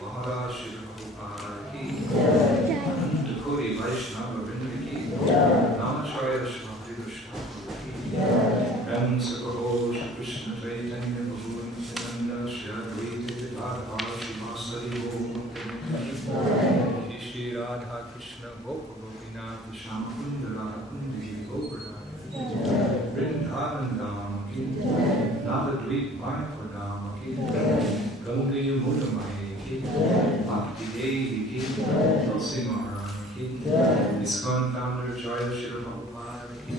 Maharaj Shri Prabhupada ki, Ananta Koti Vaishnava Vrinda ki, Namacharya Shri Krishna ki, Ram Sakho Shri Krishna Chaitanya Prabhu Nityananda Shri Advaita Gadadhara Srivasadi Gopal Shri Radha Krishna Gopal Gopinath Shyamkunda Radha Kundi Gopal Vrindavan Dham ki, Navadvip Mayapur Dham ki, Ganga Yamuna Mahi ki, Bhakti Devi ki, Tulsi Maharaj ki, ISKCON founder Jaya Shri Prabhupada ki,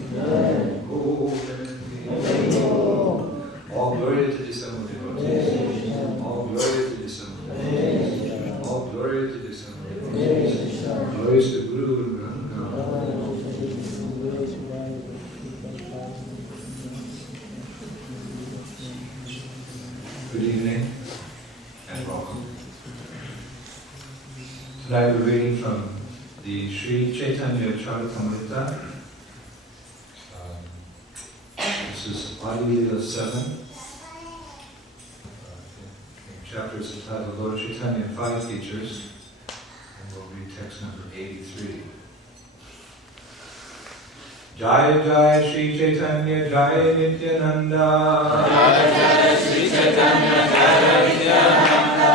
all glory to the assembled devotees, all glory to the assembled devotees, all glory to the assembled devotees, glories to Guru and Granth. Good evening and welcome. Tonight we're reading from the Sri Chaitanya Charitamrita. This is Adi Lila 7. Chapter is entitled Lord Chaitanya and Five Teachers, and we'll read text number 83. Jai Jai Sri Chaitanya Jai Nityananda. Jai Jai Sri Chaitanya Jai Nityananda.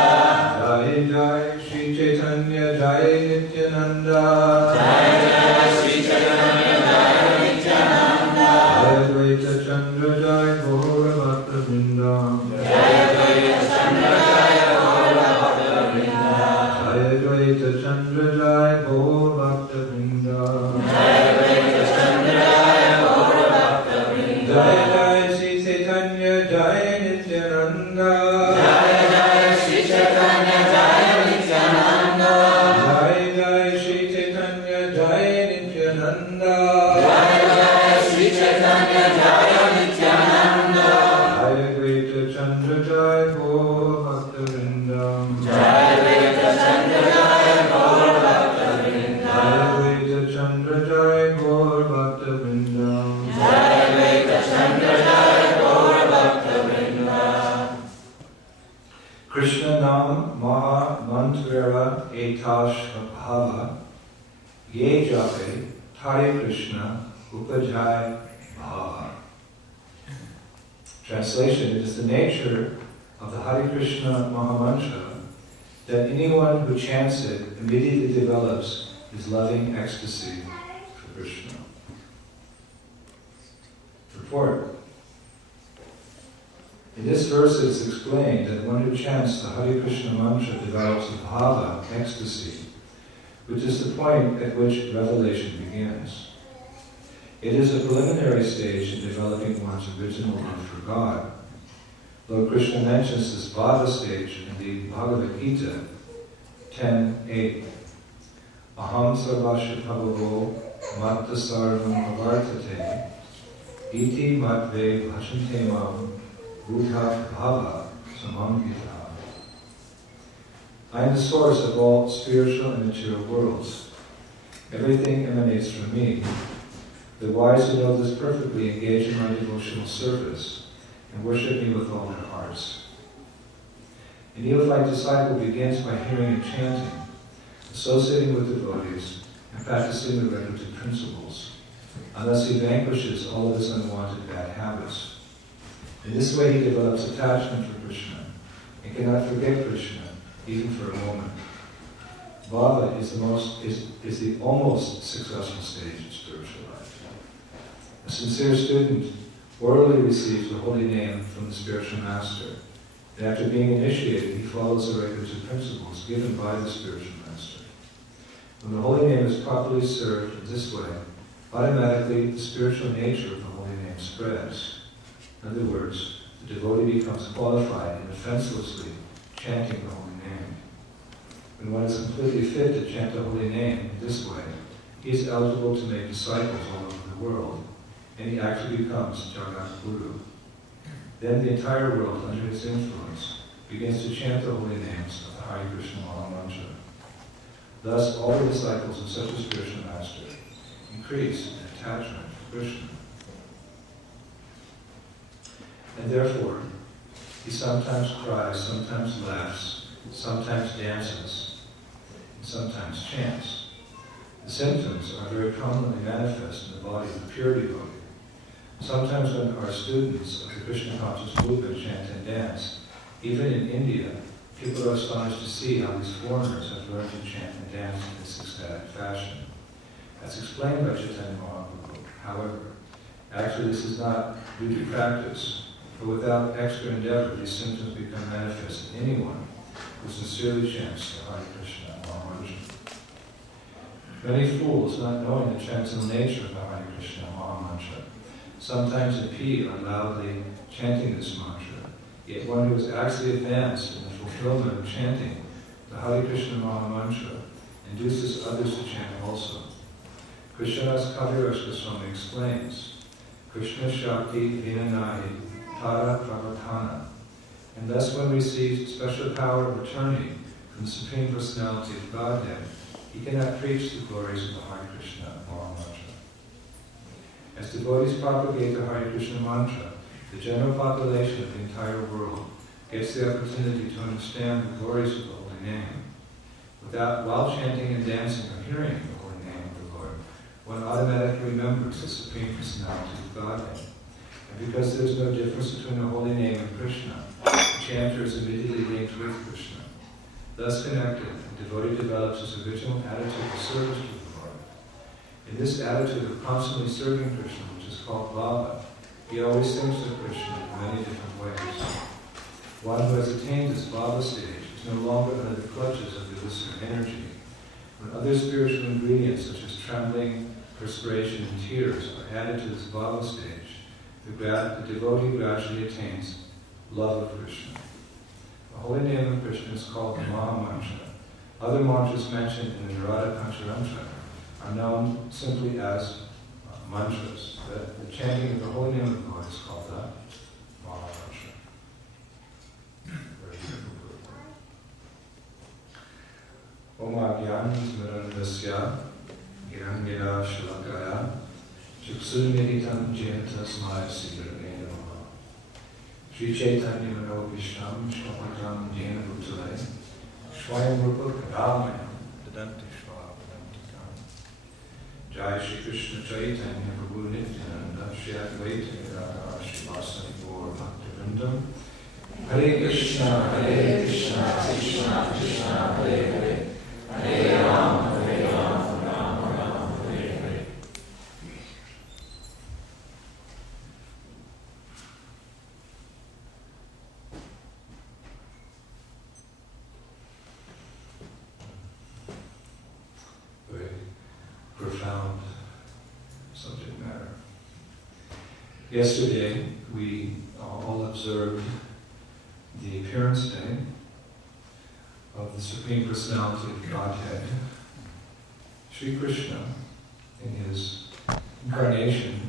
Jai Jai Sri Chaitanya Jai Nityananda. Jai Jai Sri Chaitanya Jai Nityananda. Jai Advaita Chandra Jai Gaura Bhakta Vrinda. Jai Advaita Chandra Jai Gaura Bhakta Vrinda. Jai Advaita Chandra Jai Gaura Bhakta Vrinda. Jai Jai Sri Chaitanya Jai Nityananda. Jai Jai Sri Chaitanya Jai Nityananda. Jai Jai Sri Chaitanya Jai Nityananda. Jai Jai Sri Chaitanya Jai Nityananda. Jai Advaita Chandra Jai Gaura Bhakta Vrinda. Jai Advaita Chandra Jai Gaura Bhakta Vrinda. Jai Advaita Chandra Jai Gaura Bhakta Vrinda. Jai Krishna Nam Maha Mantrera Etash Bhava Ye Jape Hare Krishna Upajai Bhava. Translation: It is the nature of the Hare Krishna Maha Mantra that anyone who chants it immediately develops his loving ecstasy for Krishna. Purport. In this verse it is explained that one who chants the Hare Krishna mantra develops a bhava, ecstasy, which is the point at which revelation begins. It is a preliminary stage in developing one's original love for God. Lord Krishna mentions this bhava stage in the Bhagavad Gita 10:8. Aham sarvasya bhavo matta sarvam avartate iti matve bhashante mam Buddha Bhava Samamgita. I am the source of all spiritual and material worlds. Everything emanates from me. The wise who know this perfectly engage in my devotional service and worship me with all their hearts. A neophyte disciple begins by hearing and chanting, associating with devotees, and practicing the regulative principles, unless he vanquishes all of his unwanted bad habits. In this way he develops attachment for Krishna and cannot forget Krishna, even for a moment. Bhava is the almost successful stage in spiritual life. A sincere student orally receives the holy name from the spiritual master, and after being initiated, he follows the regulative principles given by the spiritual master. When the holy name is properly served in this way, automatically the spiritual nature of the holy name spreads. In other words, the devotee becomes qualified in offenselessly chanting the holy name. When one is completely fit to chant the holy name in this way, he is eligible to make disciples all over the world, and he actually becomes Jagat Guru. Then the entire world, under his influence, begins to chant the holy names of the Hare Krishna Maha Mantra. Thus, all the disciples of such a spiritual master increase in attachment for Krishna. And therefore, he sometimes cries, sometimes laughs, sometimes dances, and sometimes chants. The symptoms are very prominently manifest in the body of the pure devotee. Sometimes when our students of the Krishna conscious movement chant and dance, even in India, people are astonished to see how these foreigners have learned to chant and dance in this ecstatic fashion. That's explained by Chaitanya Mahaprabhu. However, actually this is not due to practice, for without extra endeavor, these symptoms become manifest in anyone who sincerely chants the Hare Krishna Mahamantra. Many fools, not knowing the transcendental nature of the Hare Krishna Mahamantra, sometimes appear are loudly chanting this mantra, yet one who is actually advanced in the fulfillment of chanting the Hare Krishna Mahamantra induces others to chant also. Krishnadas Kaviraj Goswami explains, Krishna Shakti Vinanahi Tara Pravatana, and thus one receives special power of attorney from the Supreme Personality of Godhead, he cannot preach the glories of the Hare Krishna Mahamantra. As devotees propagate the Hare Krishna mantra, the general population of the entire world gets the opportunity to understand the glories of the holy name. While chanting and dancing or hearing the holy name of the Lord, one automatically remembers the Supreme Personality of Godhead. And because there is no difference between the holy name and Krishna, the chanter is immediately linked with Krishna. Thus connected, the devotee develops his original attitude of service to the Lord. In this attitude of constantly serving Krishna, which is called bhava, he always sings to Krishna in many different ways. One who has attained this bhava stage is no longer under the clutches of the illicit energy. When other spiritual ingredients such as trembling, perspiration, and tears are added to this bhava stage, the devotee gradually attains love of Krishna. The holy name of Krishna is called the Mahamantra. Other mantras mentioned in the Narada Panchatantra are known simply as mantras. The chanting of the holy name of the Lord is called the Mahamantra. Om Agyan Smarandasya Hirangya Shalakaya Chuksul Meditam Jayanta Smaya Siddharvena Namaha Sri Chaitanya Manobhishtam Shvapatam Jena Bhutale Swayam Rupa Kadamayam Dadanti Shvapadantikam Jai Shri Krishna Chaitanya Prabhu Nityananda Shri Advaita Gadadhara Srivasadi Gaur Bhaktivinoda Hare Krishna Krishna Krishna Hare Hare Hare Rama Rama Rama Hare Hare. Very profound subject matter. Yesterday we all observed the appearance day of the Supreme Personality of Godhead, Sri Krishna, in his incarnation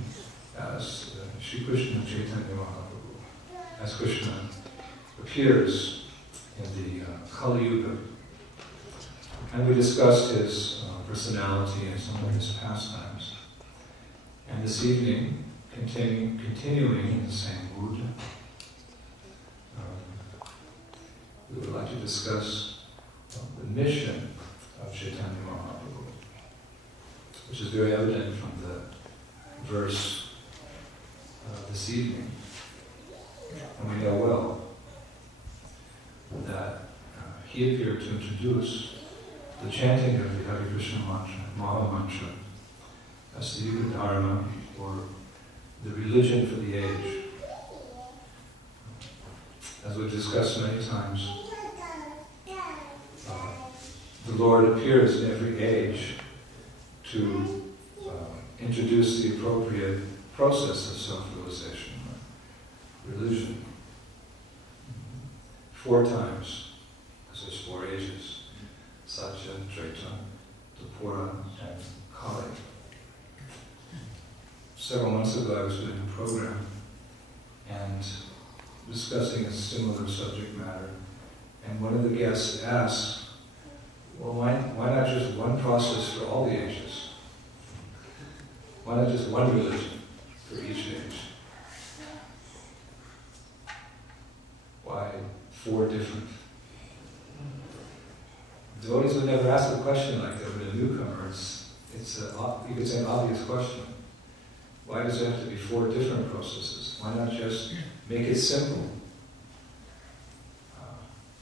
as Sri Krishna Chaitanya Mahaprabhu, as Krishna appears in the Kali Yuga. And we discussed his personality and some of his pastimes. And this evening, continuing in the same mood, we would like to discuss the mission of Chaitanya Mahaprabhu, which is very evident from the verse this evening. And we know well that he appeared to introduce the chanting of the Hare Krishna mantra, Mahamantra, as the Yuga Dharma, or the religion for the age. As we've discussed many times, the Lord appears in every age to introduce the appropriate process of self-realization, religion. 4 times, because there's 4 ages, Satya, Treta, Dwapara, and Kali. Several months ago I was doing a program and discussing a similar subject matter, and one of the guests asked, well, why not just one process for all the ages? Why not just one religion for each age? Why 4 different ever ask a question like that with a newcomer, you could say an obvious question. Why does there have to be 4 different processes? Why not just make it simple?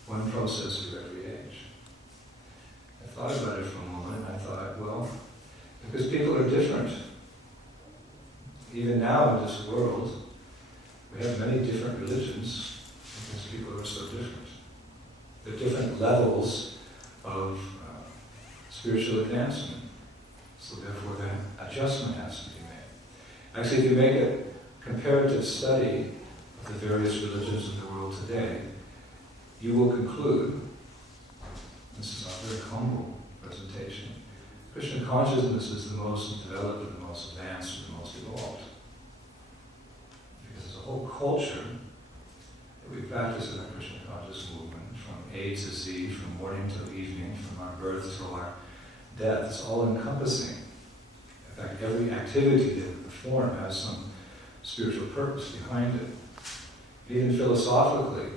One process for every age. I thought about it for a moment, and I thought, well, because people are different. Even now in this world, we have many different religions because people are so different. There are different levels of spiritual advancement. So therefore, the adjustment has to be made. Actually, if you make a comparative study of the various religions in the world today, you will conclude, this is a very humble presentation, Krishna consciousness is the most developed, the most advanced, the most evolved. Because there's a whole culture that we practice in our Krishna conscious movement, from A to Z, from morning till evening, from our birth till our death. It's all encompassing. In fact, every activity that we perform has some spiritual purpose behind it. Even philosophically,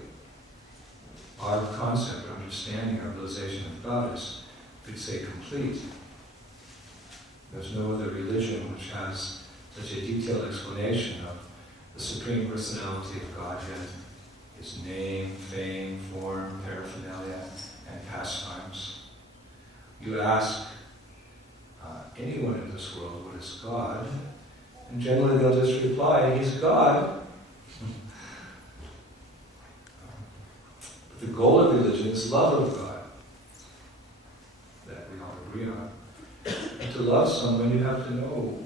our concept, our understanding, our realization of God is, we'd say, complete. There's no other religion which has such a detailed explanation of the Supreme Personality of Godhead, His name, fame, form, paraphernalia, and pastimes. You ask anyone in this world what is God, and generally they'll just reply, He's God. But the goal of religion is love of God, that we all agree on. And to love someone, you have to know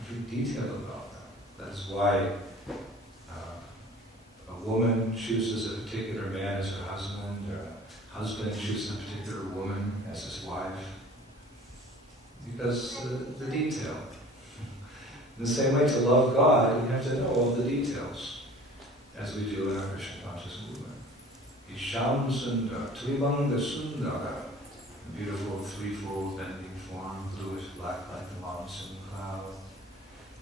every detail about them. That's why a woman chooses a particular man as her husband, or a husband chooses a particular woman as his wife. Because the detail. In the same way, to love God, you have to know all the details, as we do in our Krishna conscious movement. Isham Sundara, Tvimanga Sundara, the beautiful threefold bending form, bluish black like the monsoon cloud.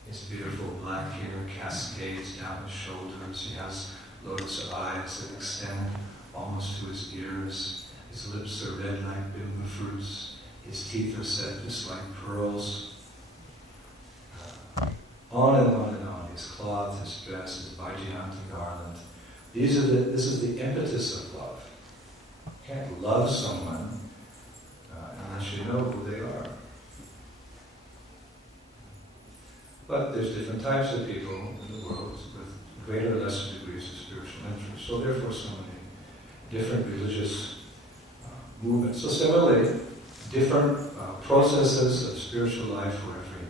His beautiful black hair cascades down his shoulders. He has lotus eyes that extend almost to his ears. His lips are red like bimba fruits. His teeth are set just like pearls. On and on and on. His cloth, his dress, his Vaijayanti garland. This is the impetus of love. You can't love someone unless you know who they are. But there's different types of people in the world with greater or lesser degrees of spiritual interest. So therefore so many different religious movements. So similarly, different processes of spiritual life for every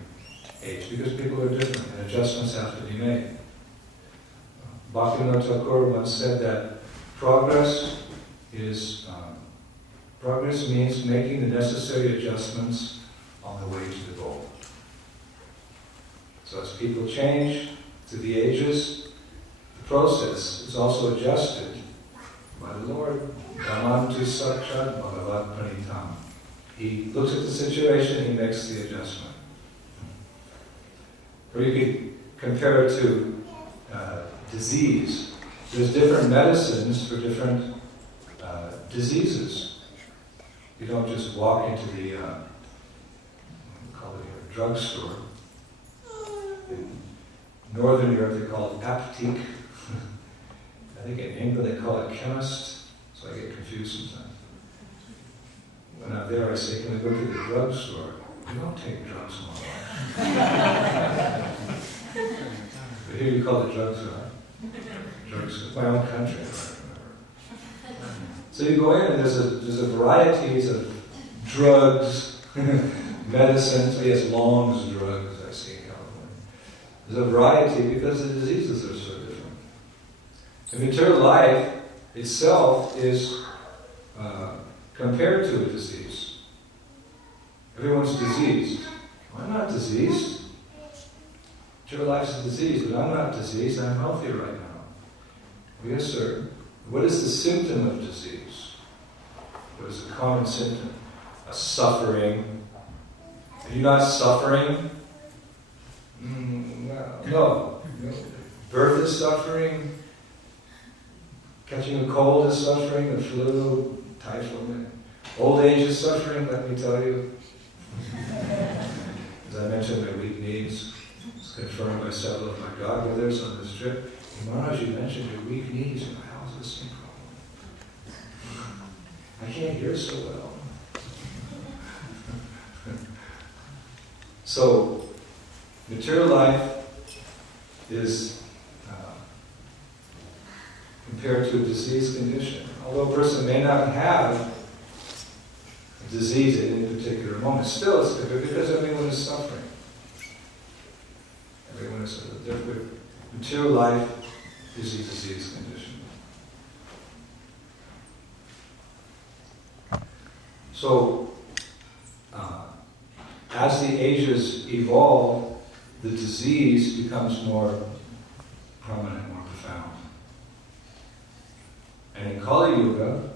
age, because people are different and adjustments have to be made. Bhaktivinoda Thakur once said that progress means making the necessary adjustments on the way to the goal. So as people change through the ages, the process is also adjusted by the Lord. Dhamantu Sakshat Bhagavat Pranitam. He looks at the situation, he makes the adjustment. Or you could compare it to disease. There's different medicines for different diseases. You don't just walk into the call it a drugstore. In Northern Europe they call it apteek. I think in England they call it chemist, so I get confused sometimes. When I'm there I say, can we go to the drugstore? We don't take drugs in my life. But here you call it drugstore. Drugs, my own country. So you go in and there's a variety of drugs, medicines. So yes, Long's drugs I see in California. There's a variety because the diseases are so different. The material life itself is compared to a disease. Everyone's diseased. I'm not diseased. Material life's a disease, but I'm not diseased. I'm healthy right now. Yes, sir. What is the symptom of disease? What is the common symptom? A suffering. Are you not suffering? No. Birth is suffering. Catching a cold is suffering. The flu, typhoid. Old age is suffering, let me tell you. As I mentioned, my weak knees. It's confirmed by several of my godbrothers on this trip. Maharaj, you mentioned your weak knees. How is this a problem? I can't hear so well. So, material life is compared to a disease condition. Although a person may not have a disease at any particular moment, still it's different because everyone is suffering. Everyone is different. Material life is a disease condition. So, as the ages evolve, the disease becomes more prominent, more profound. And in Kali Yuga,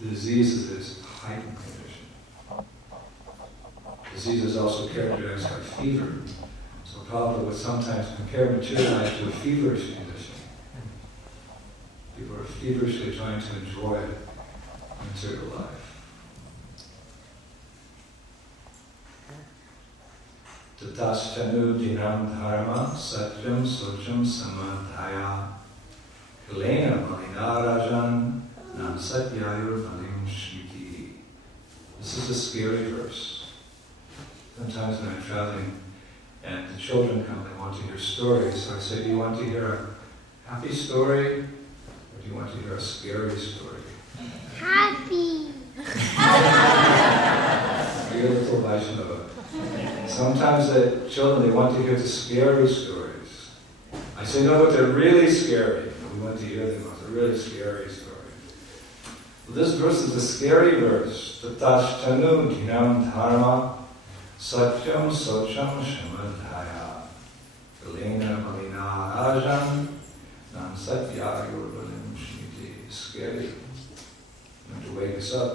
the disease is this heightened condition. Disease is also characterized by fever. So Prabhupada would sometimes compare material life to a feverish condition. People are feverishly trying to enjoy material life. Tataschanu dinam dharma satyam socham samadhaya Kalena Malinarajan Nam Satyayur Malim Shmiti. This is a scary verse. Sometimes when I'm traveling and the children come, they want to hear stories. So I say, do you want to hear a happy story or do you want to hear a scary story? Happy. You're a little Vaishnava. Sometimes the children, they want to hear the scary stories. I say, no, but they're really scary. We want to hear them. It's a really scary story. Well, this verse is a scary verse. Tatashtanu dhinam dharma satyam socham shamadhaya Galena malina ajan nam satyayur valim shmiti. It's scary. You have to wake us up.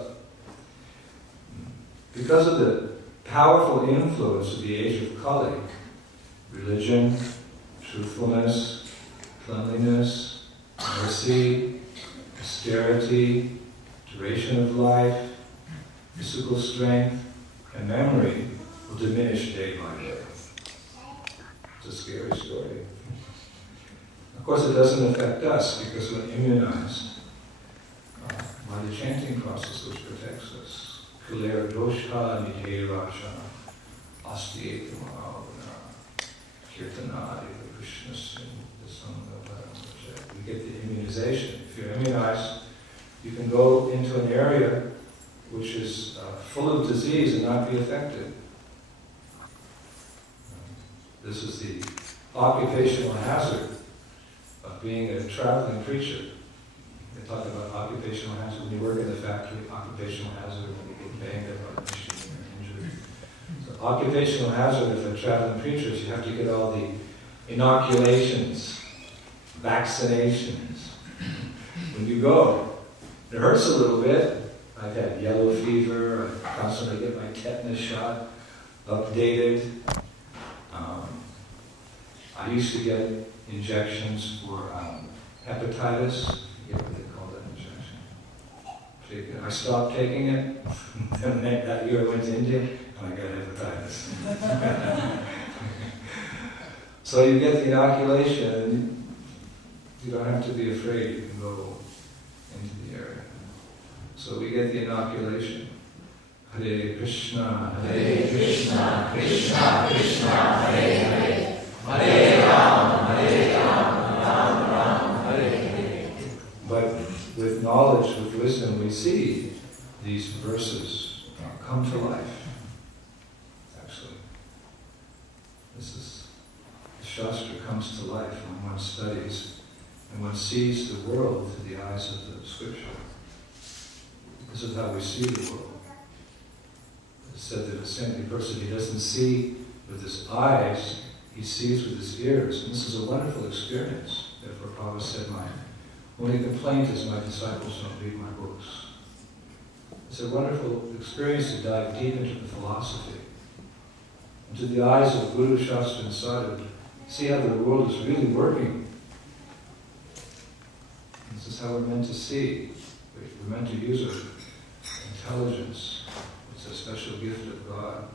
Because of the powerful influence of the age of Kali, religion, truthfulness, cleanliness, mercy, austerity, duration of life, physical strength, and memory will diminish day by day. It's a scary story. Of course, it doesn't affect us because we're immunized by the chanting process which protects us. Kulera dosha nidhe rasha asti ekamavana kirtanadi Krishna sin. We get the immunization. If you're immunized, you can go into an area which is full of disease and not be affected. This is the occupational hazard of being a traveling preacher. They talk about occupational hazard. When you work in the factory, occupational hazard when you get banged up on the machine or injured. So occupational hazard if a traveling preacher is you have to get all the inoculations, vaccinations. When you go, it hurts a little bit. I've had yellow fever. I constantly get my tetanus shot updated. I used to get injections for hepatitis. I forget what they call that injection. I stopped taking it. Then that year I went to India and I got hepatitis. So you get the inoculation, and you don't have to be afraid. You can go into the area. So we get the inoculation. Hare Krishna, Krishna Krishna, Hare Hare, Hare Ram, Ram Ram, Hare Hare. But with knowledge, with wisdom, we see these verses come to life. Actually, this is. Shastra comes to life when one studies and one sees the world through the eyes of the scripture. This is how we see the world. It's said that a saintly person, he doesn't see with his eyes, he sees with his ears. And this is a wonderful experience. Therefore, Prabhupada said, my only complaint is my disciples don't read my books. It's a wonderful experience to dive deep into the philosophy. Into the eyes of Guru, Shastra, and Sadhu, see how the world is really working. This is how we're me're meant to see. We're meant to use intelligence. It's a special gift of God.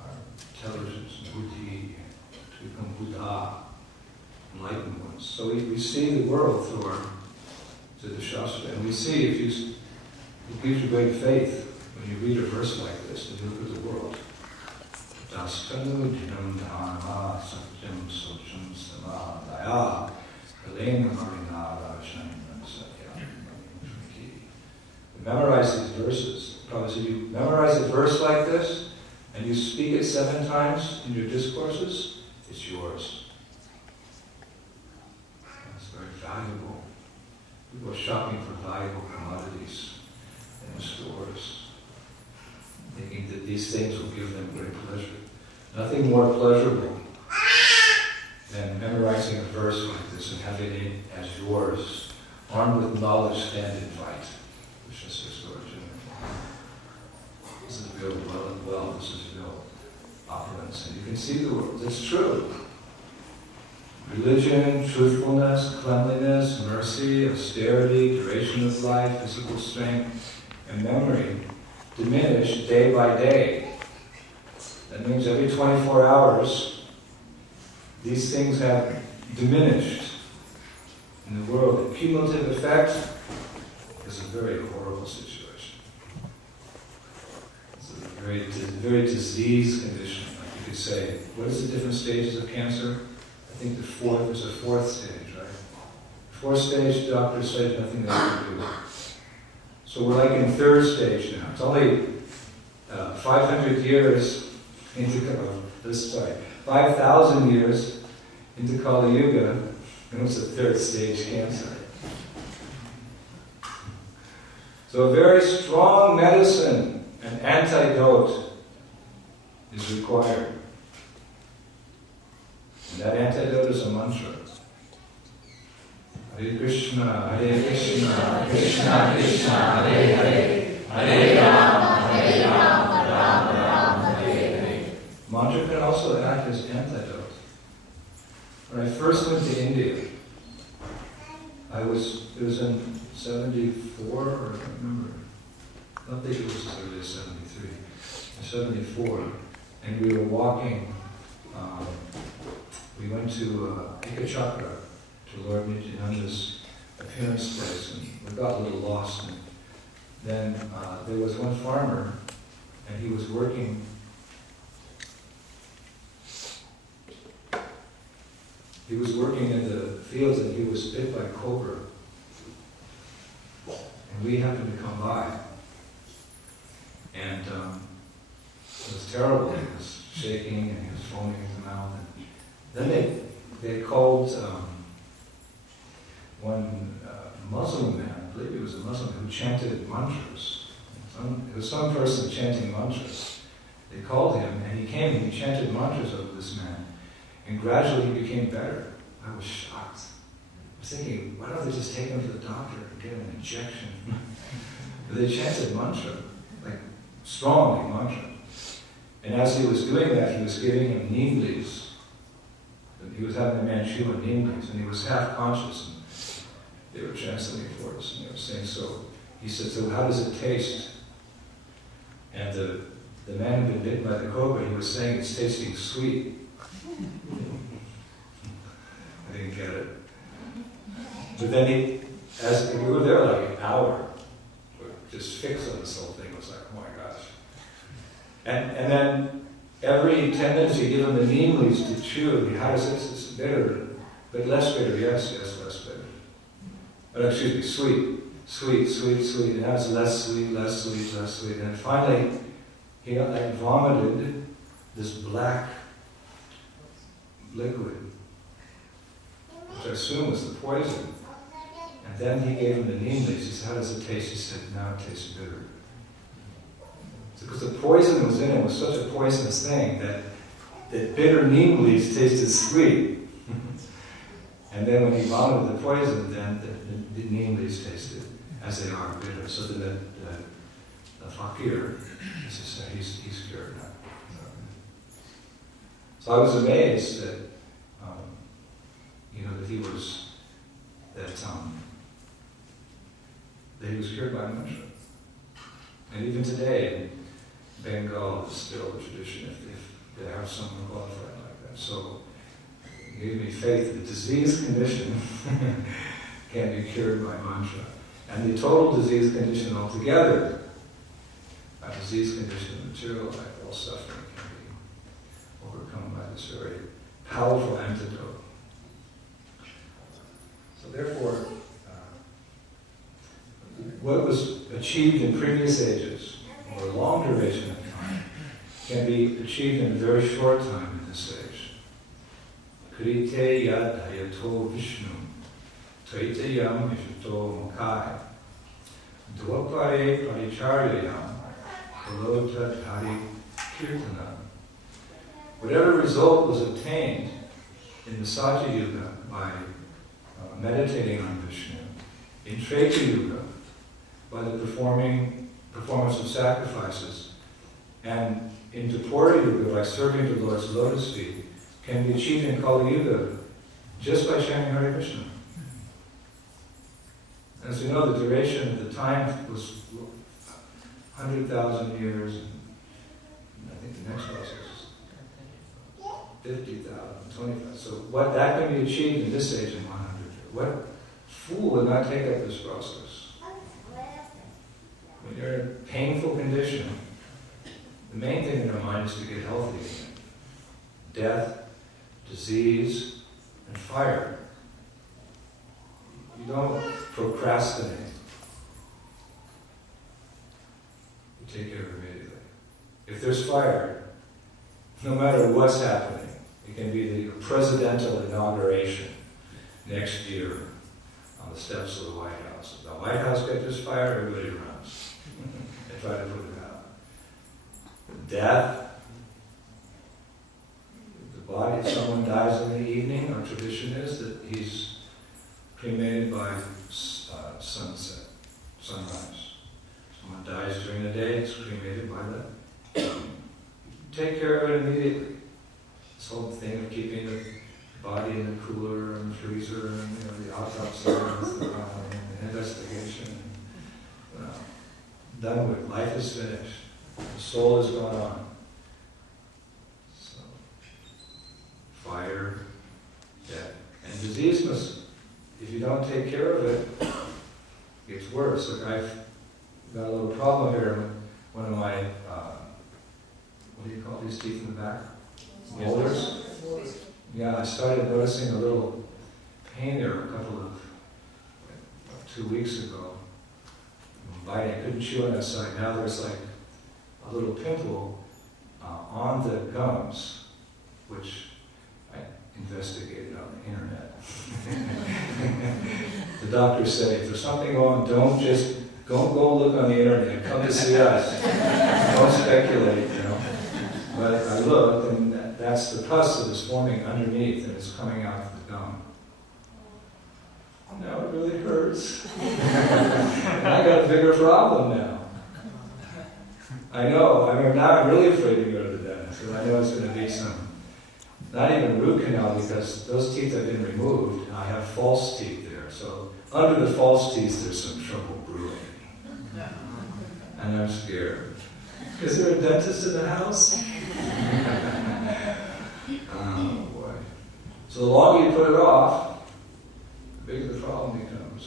Our intelligence, buddhi, to become Buddha, enlightened ones. So we see the world through the Shastra, and we see it gives you great faith when you read a verse like this and you look at the world. Dastanu dinam dharma satyam socham samadaya kalena marinara shanam satyam. Memorize these verses. Probably if you memorize a verse like this and you speak it 7 times in your discourses, it's yours. It's very valuable. People are shopping for valuable commodities in the stores, thinking that these things will give them great pleasure. Nothing more pleasurable than memorizing a verse like this and having it as yours, armed with knowledge, stand and fight. Which is his story. This is real wealth, this is real opulence. And you can see the world. It's true. Religion, truthfulness, cleanliness, mercy, austerity, duration of life, physical strength, and memory diminish day by day. That means every 24 hours, these things have diminished in the world. The cumulative effect is a very horrible situation. It's a very diseased condition. Like you could say, what is the different stages of cancer? I think there's a 4th stage, right? 4th stage, doctors say there's nothing they can do. So we're like in 3rd stage now. It's only 500 years into 5,000 years into Kali Yuga, and it's a 3rd stage cancer. So a very strong medicine, an antidote, is required. And that antidote is a mantra. Hare Krishna, Krishna Krishna, Hare Hare, Hare Rama, Rama, Hare Hare. Mantra can also act as antidote. When I first went to India, it was in 74, or I don't remember. I don't think it was as early as 73. 74, and we were walking. We went to Ekachakra, to Lord Nityananda's appearance place, and we got a little lost. And then there was one farmer, and he was working. He was working in the fields, and he was bit by a cobra. And we happened to come by, and it was terrible. He was shaking, and he was foaming at the mouth. And then they called one Muslim man, I believe he was a Muslim, who chanted mantras. It was some person chanting mantras. They called him, and he came and he chanted mantras over this man. And gradually he became better. I was shocked. I was thinking, why don't they just take him to the doctor and get him an injection? But they chanted mantra, like strongly mantra. And as he was doing that, he was giving him neem leaves. He was having the man chew on neem leaves, and he was half conscious. And they were translating for us, and they were saying, so he said, so how does it taste? And the man who had been bitten by the cobra, he was saying it's tasting sweet. I didn't get it. But then as we were there like an hour, just fixed on this whole thing. It was like, oh my gosh. And then every 10 minutes you give him the neem leaves to chew. How does this? It's bitter, but less bitter. Yes, less bitter. Oh, excuse me, sweet. And now it's less sweet. And finally, he vomited this black liquid, which I assume was the poison. And then he gave him the neem leaves. He said, how does it taste? He said, now it tastes bitter. Because the poison was in it, was such a poisonous thing that bitter neem leaves tasted sweet. And then when he vomited the poison, then the neem leaves tasted as they are bitter. So that the fakir, he's cured now. So I was amazed that that he was cured by mantra. And even today, in Bengal, is still a tradition if they have someone qualified like that. So it gave me faith that disease condition can be cured by mantra. And the total disease condition altogether, a disease condition of material life, all suffering, can be overcome by this very powerful antidote. So therefore, what was achieved in previous ages, or a long duration of time, can be achieved in a very short time in this age. Krite yad hayato Vishnu, Tvaitayam Vishito Mokai, Dwapare Paricharyayam, Palota Hari Kirtana. Whatever result was obtained in the Satya Yuga by meditating on Vishnu, in Treta Yuga, by the performance of sacrifices, and in Dwapara Yuga, by serving the Lord's lotus feet, can be achieved in Kali Yuga just by chanting Hare Krishna. As you know, the duration of the time was 100,000 years, and I think the next process is 50,000, 20,000. So what that can be achieved in this age in 100 years. What fool would not take up this process? When you're in a painful condition, the main thing in our mind is to get healthy again. Death, disease, and fire. You don't procrastinate. You take care of it immediately. If there's fire, no matter what's happening, it can be the presidential inauguration next year on the steps of the White House. If the White House catches fire, everybody runs. They try to put it out. Death. The body, if someone dies in the evening, our tradition is that he's cremated by sunset, sunrise. Someone dies during the day, it's cremated by the... Take care of it immediately. This whole thing of keeping the body in the cooler and the freezer and the autopsy and the investigation. Done with. Life is finished. The soul has gone on. So, fire, death. And disease must, if you don't take care of it, it gets worse. Like I've got a little problem here with one of my, what do you call these teeth in the back? Molars? Yeah, I started noticing a little pain there a couple of, 2 weeks ago. Biting, I couldn't chew on that side. Now there's like a little pimple on the gums, which I investigated on the internet. The doctor said, if there's something wrong, don't go look on the internet. Come to see us. Don't speculate, But I looked, and that's the pus that is forming underneath, and it's coming out of the gum. Now it really hurts. And I got a bigger problem now. I know. Now I'm really afraid to go to the dentist, because I know it's going to be not even root canal, because those teeth have been removed, and I have false teeth there. So under the false teeth, there's some trouble brewing. And I'm scared. Is there a dentist in the house? Oh boy. So the longer you put it off, the bigger the problem becomes.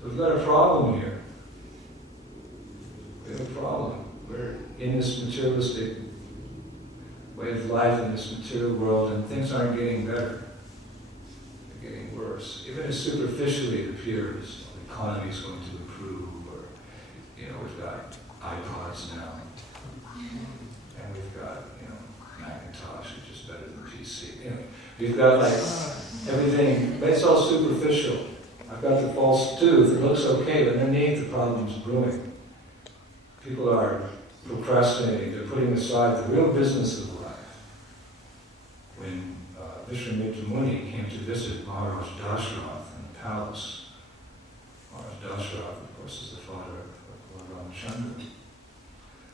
So we've got a problem here. We have a problem. We're in this materialistic way of life, in this material world, and things aren't getting better. They're getting worse. Even as superficially it appears, the economy is going to improve, or, we've got iPods now, and we've got, Macintosh, which is better than PC. We've got everything, but it's all superficial. I've got the false tooth, it looks okay, but underneath the problem's brewing. People are procrastinating, they're putting aside the real business of life. When Indradyumna Muni came to visit Maharaj Dashrath in the palace, Maharaj Dashrath, of course, is the father of Lord Ramachandra.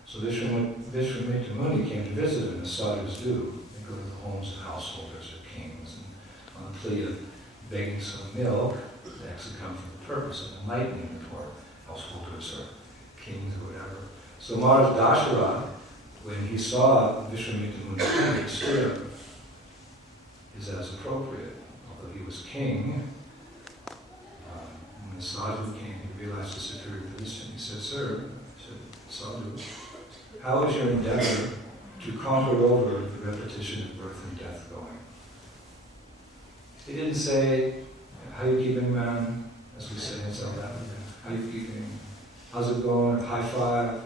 So Indradyumna Muni came to visit him, as sadhus do. They go to the homes of householders or kings, and on the plea of begging some milk, they actually come for the purpose of enlightening the poor householders or kings or whatever. So Maharaj Dasharath, when he saw Vishwamitra Muni stir, is as appropriate. Although he was king, when the sadhu came, he realized the superior position. He said, "Sir," said Sadhu, "how is your endeavor to conquer over the repetition of birth and death going?" He didn't say, "How you keeping, man?" as we say in South Africa. "How you keeping? How's it going?" High five.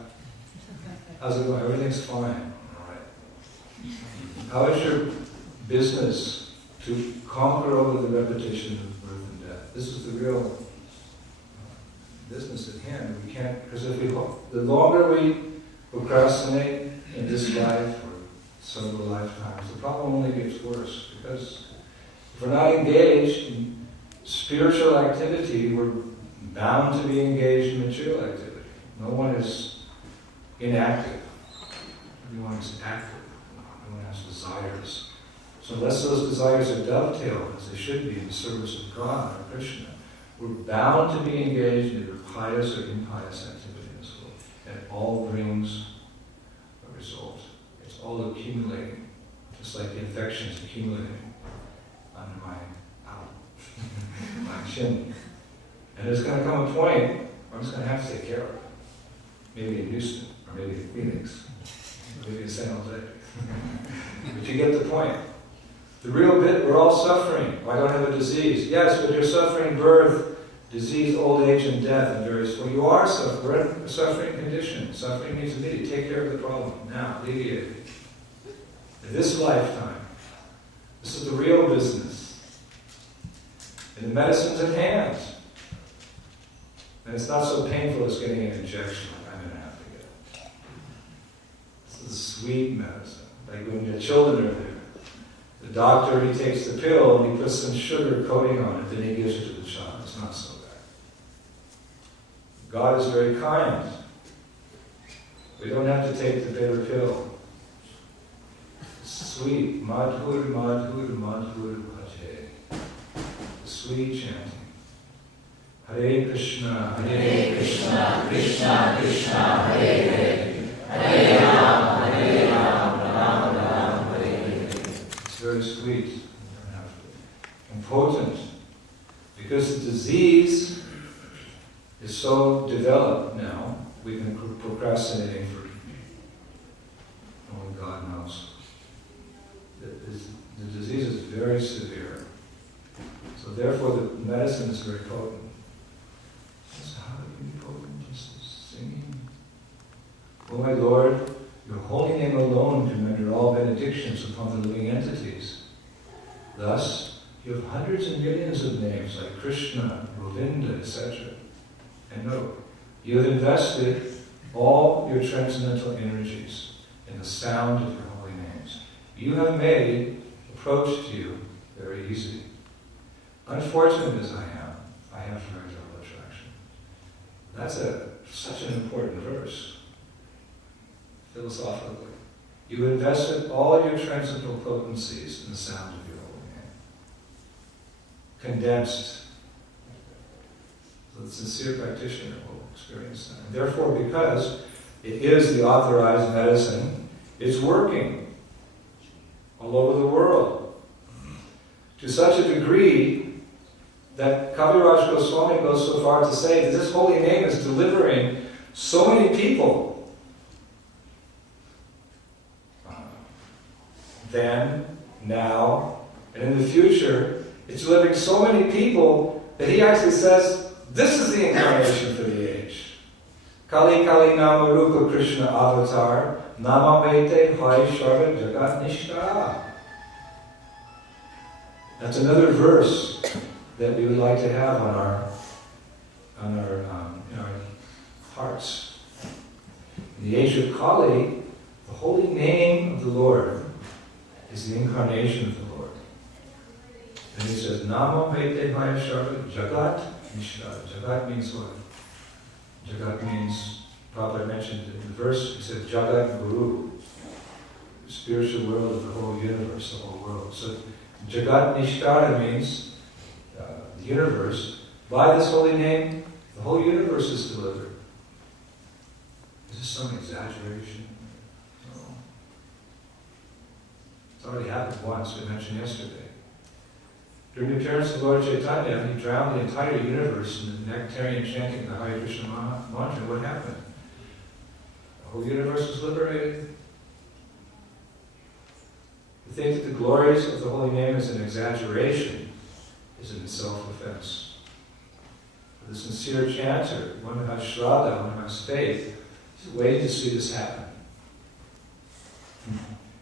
"How's it going?" "Everything's fine." All right. How is your business to conquer over the repetition of birth and death? This is the real business at hand. We can't, because if the longer we procrastinate in this life or several lifetimes, the problem only gets worse. Because if we're not engaged in spiritual activity, we're bound to be engaged in material activity. No one is inactive. Everyone is active. Everyone has desires. So unless those desires are dovetailed, as they should be, in the service of God or Krishna, we're bound to be engaged in either pious or impious activity in this world. And it all brings a result. It's all accumulating, just like the infections accumulating under my chin. And there's going to come a point where I'm just going to have to take care of it. Maybe in Houston, or maybe in Phoenix, or maybe in San Jose. But you get the point. The real bit, we're all suffering. I don't have a disease. Yes, but you're suffering birth, disease, old age, and death, and various. Well, you are suffering. We're in a suffering condition. Suffering needs to be. Take care of the problem now. Alleviate it. In this lifetime, this is the real business. And the medicine's at hand. And it's not so painful as getting an injection like I'm going to have to get. This is sweet medicine. Like when your children are there. The doctor, he takes the pill and he puts some sugar coating on it, then he gives it to the child. It's not so bad. God is very kind. We don't have to take the bitter pill. It's sweet. Madhur, madhur, madhur, bhaje. The sweet chanting. Hare Krishna, Krishna, Krishna, Hare Hare, Hare Ram, Ram Ram, Hare Hare. It's very sweet and potent, because the disease is so developed now. We've been procrastinating for only God knows. The disease is very severe. So therefore the medicine is very potent. How can be potent? Just singing. Oh my Lord, your holy name alone can render all benedictions upon the living entities. Thus, you have hundreds and millions of names like Krishna, Govinda, etc. And note, you have invested all your transcendental energies in the sound of your holy names. You have made approach to you very easy. Unfortunate as I have very little attraction. That's such an important verse, philosophically. You invested all your transcendental potencies in the sound of your holy name. Condensed. So the sincere practitioner will experience that. And therefore, because it is the authorized medicine, it's working all over the world. To such a degree that Kaviraj Goswami goes so far to say that this holy name is delivering so many people. Then, now, and in the future, it's delivering so many people that he actually says, this is the incarnation for the age. Kali Kali Nama Rupa Krishna Avatar, Nama Pete Hai Sharva Jagat Nishta. That's another verse that we would like to have on our in our hearts. In the age of Kali, the holy name of the Lord is the incarnation of the Lord. And he says, Namo Pete Maya Sharva Jagat Nishra. Jagat means what? Jagat means, Prabhupada mentioned in the verse, he said Jagat Guru, the spiritual world of the whole universe, the whole world. So Jagat Nishtara means the universe. By this holy name, the whole universe is delivered. Is this some exaggeration? No. It's already happened once, we mentioned yesterday. During the appearance of Lord Chaitanya, he drowned the entire universe in the nectarian chanting of the Hare Krishna mantra. What happened? The whole universe was liberated. To think that the glories of the holy name is an exaggeration is in itself offense. For the sincere chanter, one who has shraddha, one who has faith, is waiting to see this happen.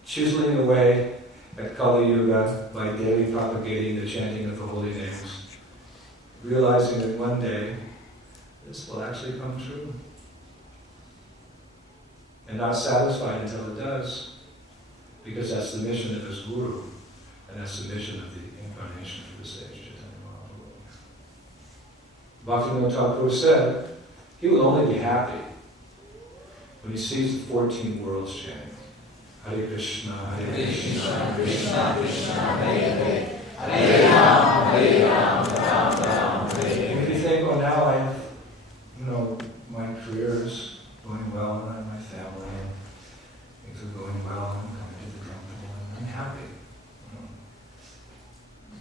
Chiseling away at Kali Yuga by daily propagating the chanting of the holy names, realizing that one day this will actually come true. And not satisfied until it does, because that's the mission of his guru, and that's the mission of the incarnation for the sage Chaitanya Mahaprabhu. Bhaktivinoda Thakur said he will only be happy when he sees the 14 worlds chanting. Hare Krishna, Hare Krishna, Krishna Krishna, Hare Hare, Hare Ram, Ram Ram, Hare Hare. And if you think, oh, now I have, my career is going well, and I have my family, and things are going well, I'm coming to the temple, and I'm happy.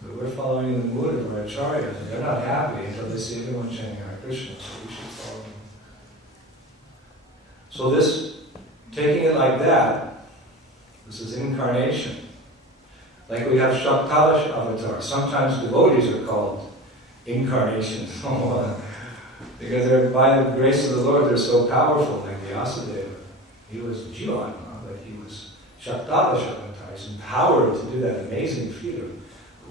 But we're following the mood of our acharyas, and they're not happy until they see everyone chanting Hare Krishna, so we should follow them. So this, taking it like that, this is incarnation. Like we have Shaktalash avatar. Sometimes devotees are called incarnations. Because they're, by the grace of the Lord, they're so powerful, like Vyasadeva. He was Jivatma, but he was Shaktalash avatar. He's empowered to do that amazing feat of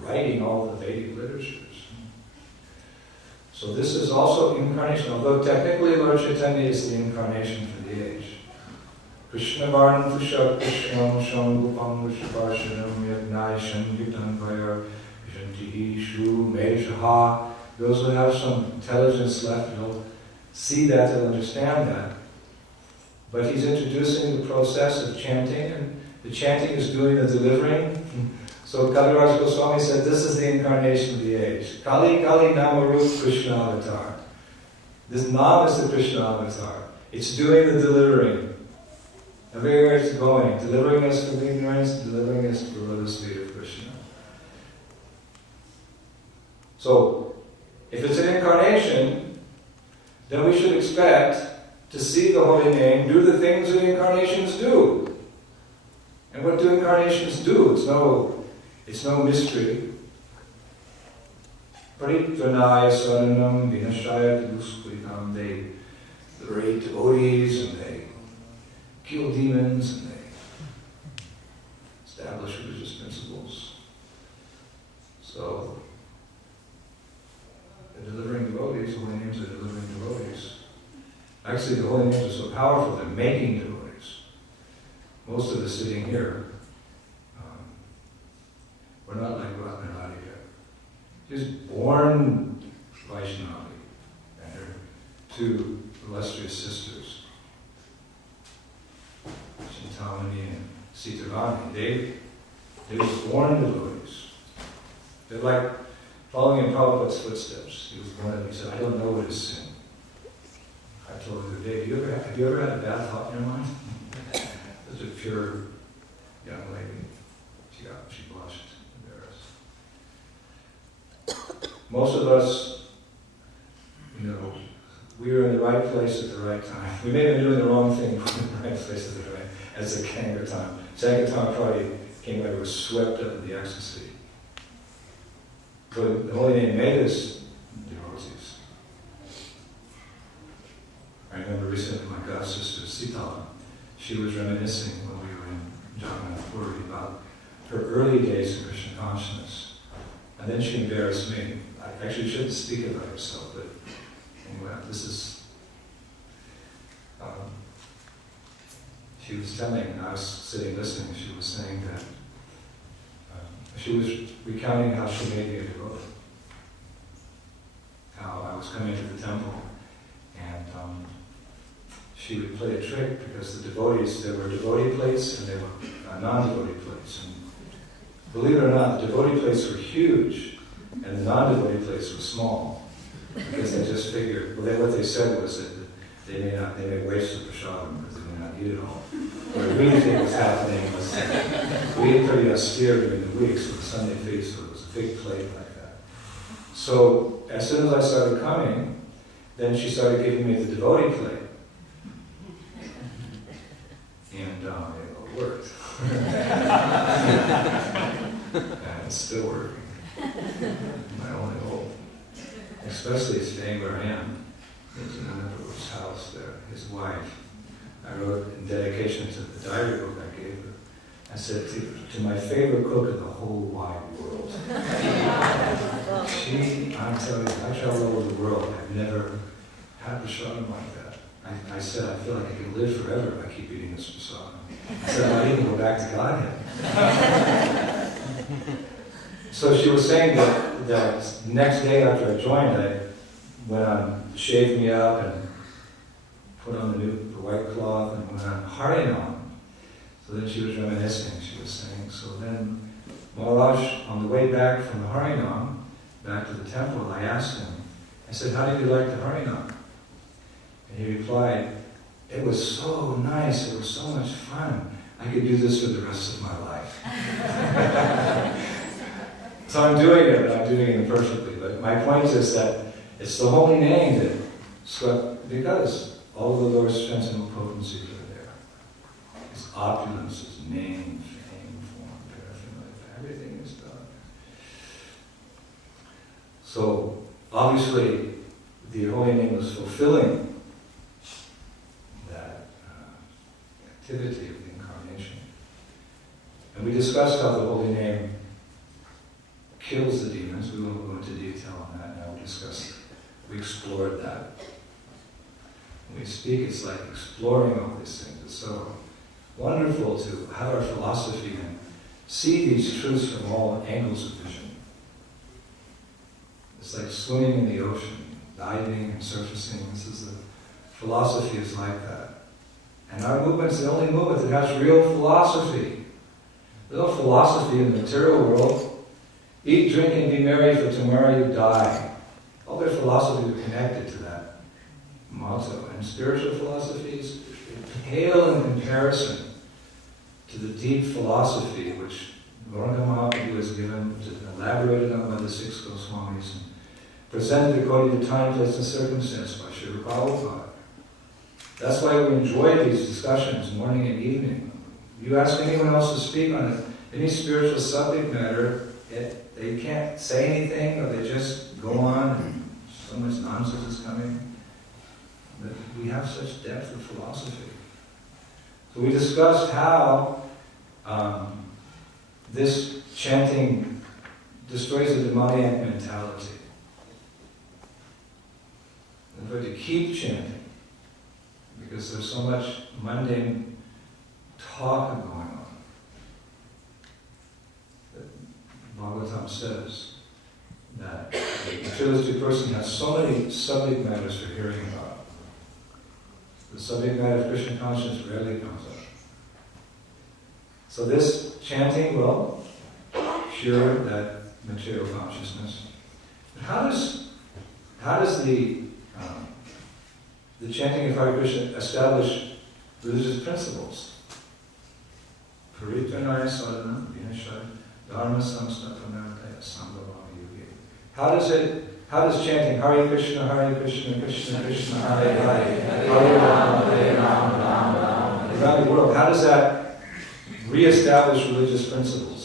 writing all the Vedic literatures. So this is also incarnation, although technically Lord Chaitanya is the incarnation for the age. Krishna Varnam Tusha Krishnam Shambhupam Vishvarshanam Yagnai Yutam Vayar Shanti Shu Meshaha. Those who have some intelligence left will see that and understand that. But he's introducing the process of chanting, and the chanting is doing the delivering. So Kaviraj Goswami said this is the incarnation of the age. Kali Kali Namarup Krishna Avatar. This Nam is the Krishna Avatar. It's doing the delivering. Everywhere it's going, delivering us from ignorance, delivering us to the lotus feet of Krishna. So, if it's an incarnation, then we should expect to see the holy name do the things that incarnations do. And what do incarnations do? It's no mystery. Paritvanaya saranam vinashaya duskritam. They liberate devotees and they kill demons and they establish religious principles. So, they're delivering devotees, the holy names are delivering devotees. Actually, the holy names are so powerful, they're making devotees. Most of us sitting here, we're not like Radharani. She's born Vaishnavi, and her two illustrious sisters, Chintamani and Sitarani, they were born devotees. They're like following in Prabhupada's footsteps. He was born and he said, I don't know what is sin. I told her the other day, have you ever had a bad thought in your mind? Such a pure young lady. She blushed, embarrassed. Most of us, we were in the right place at the right time. We may have been doing the wrong thing in the right place at the right, as the Sankirtan. Sankirtan probably came by, was swept up in the ecstasy. So the holy name made us devotees. I remember recently my god sister Sitala, she was reminiscing when we were in Jagannath Puri about her early days in Krishna consciousness. And then she embarrassed me. I actually shouldn't speak about herself, but anyway, this is... she was telling, and I was sitting listening, she was saying that she was recounting how she made me a devotee. How I was coming to the temple, and she would play a trick because the devotees, there were devotee plates and there were non-devotee plates. And believe it or not, the devotee plates were huge and the non-devotee plates were small. Because they just figured, what they said was that they may waste the prasadam because they may not eat it all. What I really think was happening was we ate pretty austere during the week, so the Sunday feast, so it was a big plate like that. So as soon as I started coming, then she started giving me the devotee plate. And it worked. And it's still working. My only hope. Especially staying where I am. Into Nana's house there, his wife. I wrote in dedication to the diary book I gave her. I said, to my favorite cook in the whole wide world. I'm telling you, I travel all over the world. I've never had prasadam like that. I said, I feel like I can live forever if I keep eating this prasadam. I said, I might even go back to Godhead. So she was saying that next day after I joined, I went on, shaved me up and put on the white cloth and went on Harinam. So then she was reminiscing, she was saying. So then Maharaj, on the way back from the Harinam, back to the temple, I asked him, I said, how did you like the Harinam? And he replied, it was so nice, it was so much fun. I could do this for the rest of my life. So I'm doing it, but I'm doing it imperfectly. But my point is that it's the holy name that swept, because all of the Lord's transcendental potencies are there. His opulence, his name, fame, form, paraphernalia, everything is done. So, obviously, the holy name was fulfilling that activity of the incarnation. And we discussed how the holy name kills the demons. We won't go into detail on that now. We explored that. When we speak, it's like exploring all these things. It's so wonderful to have our philosophy and see these truths from all angles of vision. It's like swimming in the ocean, diving and surfacing. The philosophy is like that. And our movement's the only movement that has real philosophy. There's no philosophy in the material world. Eat, drink, and be merry, for tomorrow you die. All their philosophies are connected to that motto. And spiritual philosophies pale in comparison to the deep philosophy which Gauranga Mahaprabhu has given, elaborated on by the six Goswamis, and presented according to time, place, and circumstance by Srila Prabhupada. That's why we enjoy these discussions morning and evening. You ask anyone else to speak on it, any spiritual subject matter, they can't say anything, or they just go on, and so much nonsense is coming. But we have such depth of philosophy. So we discussed how this chanting destroys the demoniac mentality. And we're to keep chanting, because there's so much mundane talk going on. Bhagavatam says that the materialistic person has so many subject matters for hearing about. The subject matter of Krishna consciousness rarely comes up. So this chanting will cure that material consciousness. But how does the chanting of Hare Krishna establish religious principles? Paritranaya sadhana vinashaya dharma samstapanartaya sambhavami yugi. How does chanting Hare Krishna, Krishna Krishna, Hare Hare, Hare Rama, Rama, around the world, how does that reestablish religious principles?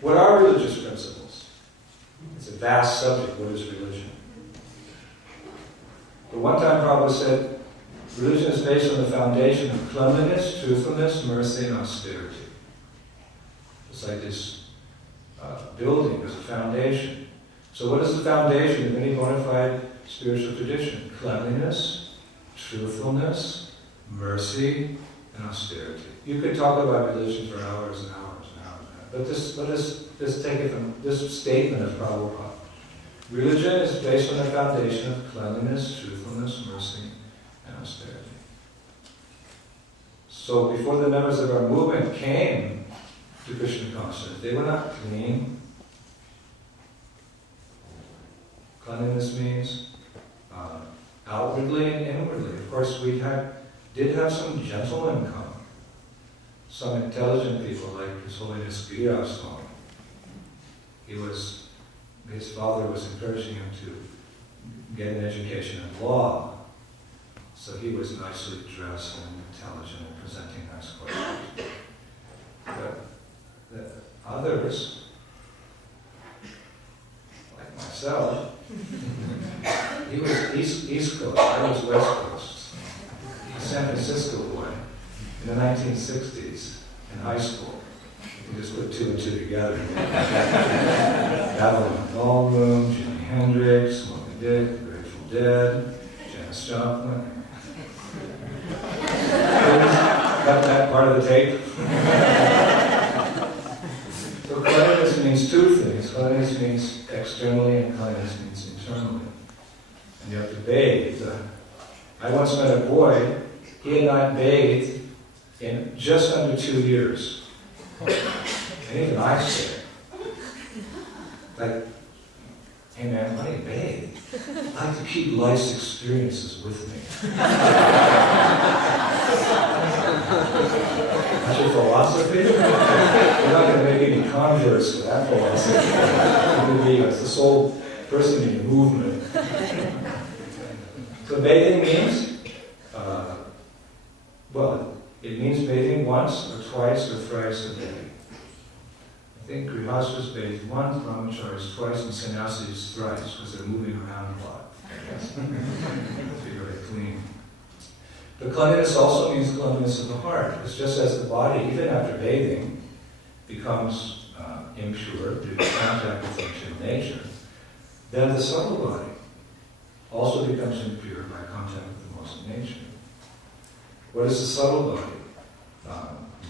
What are religious principles? It's a vast subject. What is religion? But one time Prabhupada said, religion is based on the foundation of cleanliness, truthfulness, mercy, and austerity. It's like this building as a foundation. So what is the foundation of any bona fide spiritual tradition? Cleanliness, truthfulness, mercy, and austerity. You could talk about religion for hours and hours and hours and hours. But let us take it from this statement of Prabhupada. Religion is based on the foundation of cleanliness, truthfulness, mercy, and austerity. So before the members of our movement came to Krishna consciousness, they were not clean. outwardly and inwardly. Of course, we did have some gentlemen come, some intelligent people like His Holiness Giraf Swami. His father was encouraging him to get an education in law, so he was nicely dressed and intelligent and presenting nice questions. But the others, like myself, he was East Coast, I was West Coast. He's a San Francisco boy in the 1960s in high school. You just put two and two together. Babylon Ballroom, Jimi Hendrix, Smoking Dick, Grateful Dead, Janis Joplin. Got that part of the tape? So cleanliness means two things. Cleanliness means externally and cleanliness means internally. And you have to bathe. I once met a boy, he had not bathed in just under 2 years. And even I said, like, hey man, why do you bathe? I like to keep life's experiences with me. That's your philosophy? You're not going to make any converts to that philosophy. You're going to be the sole person in your movement. So bathing means, it means bathing once or twice or thrice a day. I think Grihastas bathe once, Brahmacharis twice, and Sannyasis thrice, because they're moving around a lot. To be very clean. But cleanliness also means cleanliness of the heart. It's just as the body, even after bathing, becomes impure due to contact with material nature, then the subtle body also becomes impure by contact with the most nature. What is the subtle body?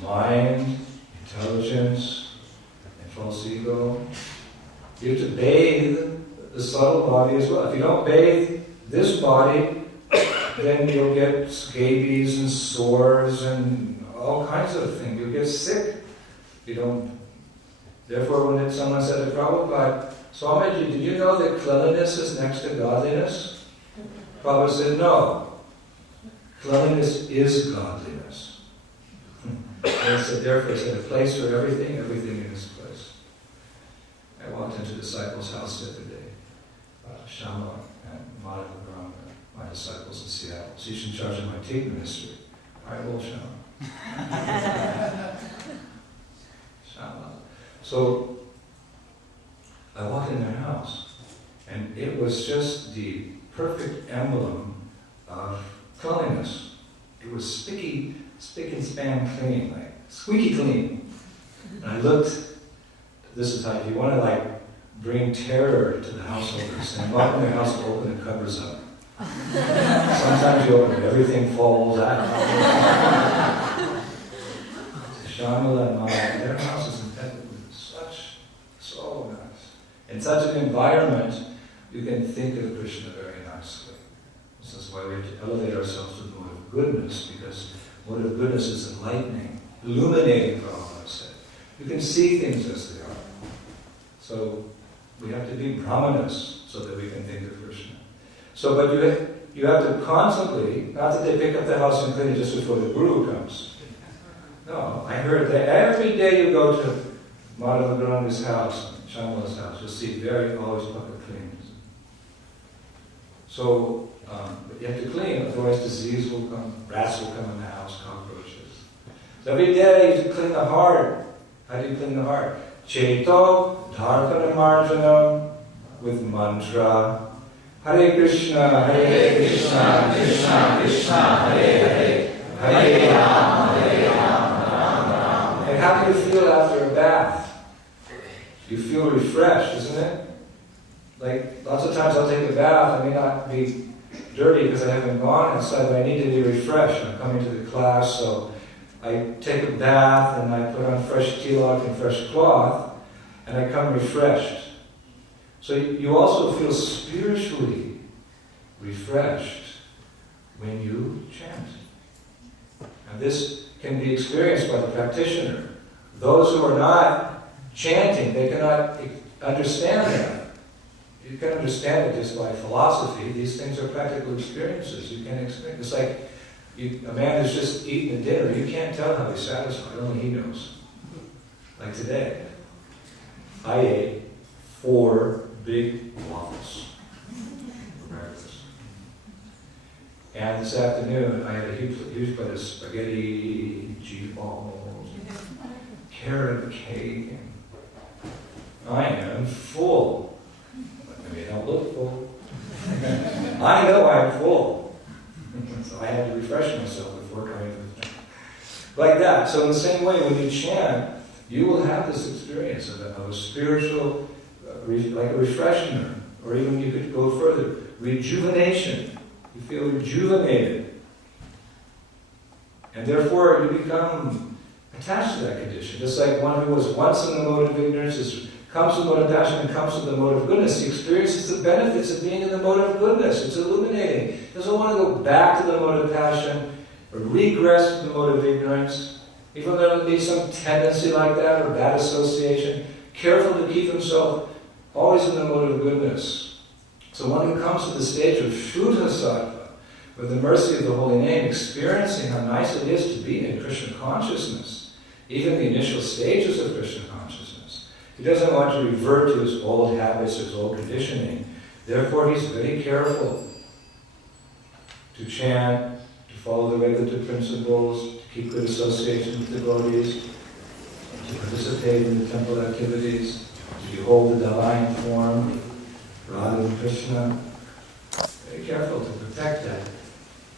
Mind, intelligence, and false ego. You have to bathe the subtle body as well. If you don't bathe this body, then you'll get scabies and sores and all kinds of things. You'll get sick. You don't. Therefore, when someone said to Prabhupada, Swamiji, did you know that cleanliness is next to godliness? Prabhupada said, no. Cleanliness is godliness. And he said, therefore, it's in a place for everything, everything in its place. I walked into disciples' house the other day, Shama and Madhava Brahma, my disciples in Seattle. She's in charge of my tea ministry. I will, Shama. Shama. So I walked in their house, and it was just the perfect emblem of cleanliness. It was spick and span clean, like squeaky clean. And I looked, this is how, if you want to bring terror to the householders, and walk in the house and open the cupboards up. Sometimes you open it, everything falls out. Shamila and Maya, their house is intended with so nice. In such an environment, you can think of Krishna very nicely. This is why we have to elevate ourselves to the mode of goodness, because mode of goodness is enlightening, illuminating, Prabhupada said. You can see things as they are. So we have to be brahmanas so that we can think of Krishna. So, but you have to constantly, not that they pick up the house and clean it just before the Guru comes. No, I heard that every day you go to Madhava Grandi's house, Shamala's house, you'll see always bucket cleans. So, but you have to clean, otherwise disease will come, rats will come in the house, cockroaches. So every day you have to clean the heart. How do you clean the heart? Cheto, dharpana marjana, with mantra. Hare Krishna, Krishna, Krishna, Hare, Hare Rama, Rama. And how do you feel after a bath? You feel refreshed, isn't it? Like, lots of times I'll take a bath, I may not be dirty because I haven't gone outside, but I need to be refreshed. I'm coming to the class, so I take a bath and I put on fresh tilak and fresh cloth, and I come refreshed. So you also feel spiritually refreshed when you chant. And this can be experienced by the practitioner. Those who are not chanting, they cannot understand that. You can understand it just by philosophy. These things are practical experiences. You can experience. It's like a man who's just eaten a dinner. You can't tell how he's satisfied. Only he knows. Like today, I ate 4 big waffles for breakfast. And this afternoon, I had a huge plate of spaghetti, cheese balls, carrot cake, and I am full. Maybe I don't look full. I know I'm full. So I had to refresh myself before coming to the chant. Like that. So in the same way, when you chant, you will have this experience of a spiritual, like a refreshment, or even you could go further, rejuvenation. You feel rejuvenated. And therefore you become attached to that condition. Just like one who was once in the mode of ignorance comes to the mode of passion and comes to the mode of goodness. He experiences the benefits of being in the mode of goodness. It's illuminating. He doesn't want to go back to the mode of passion or regress to the mode of ignorance. Even though there may be some tendency like that or bad association, careful to keep himself always in the mode of goodness. So one who comes to the stage of Shuddha Sattva, with the mercy of the Holy Name, experiencing how nice it is to be in Krishna consciousness, even the initial stages of Krishna consciousness. He doesn't want to revert to his old habits, his old conditioning. Therefore, he's very careful to chant, to follow the regulative principles, to keep good association with devotees, to participate in the temple activities, to behold the divine form, Radha and Krishna. Very careful to protect that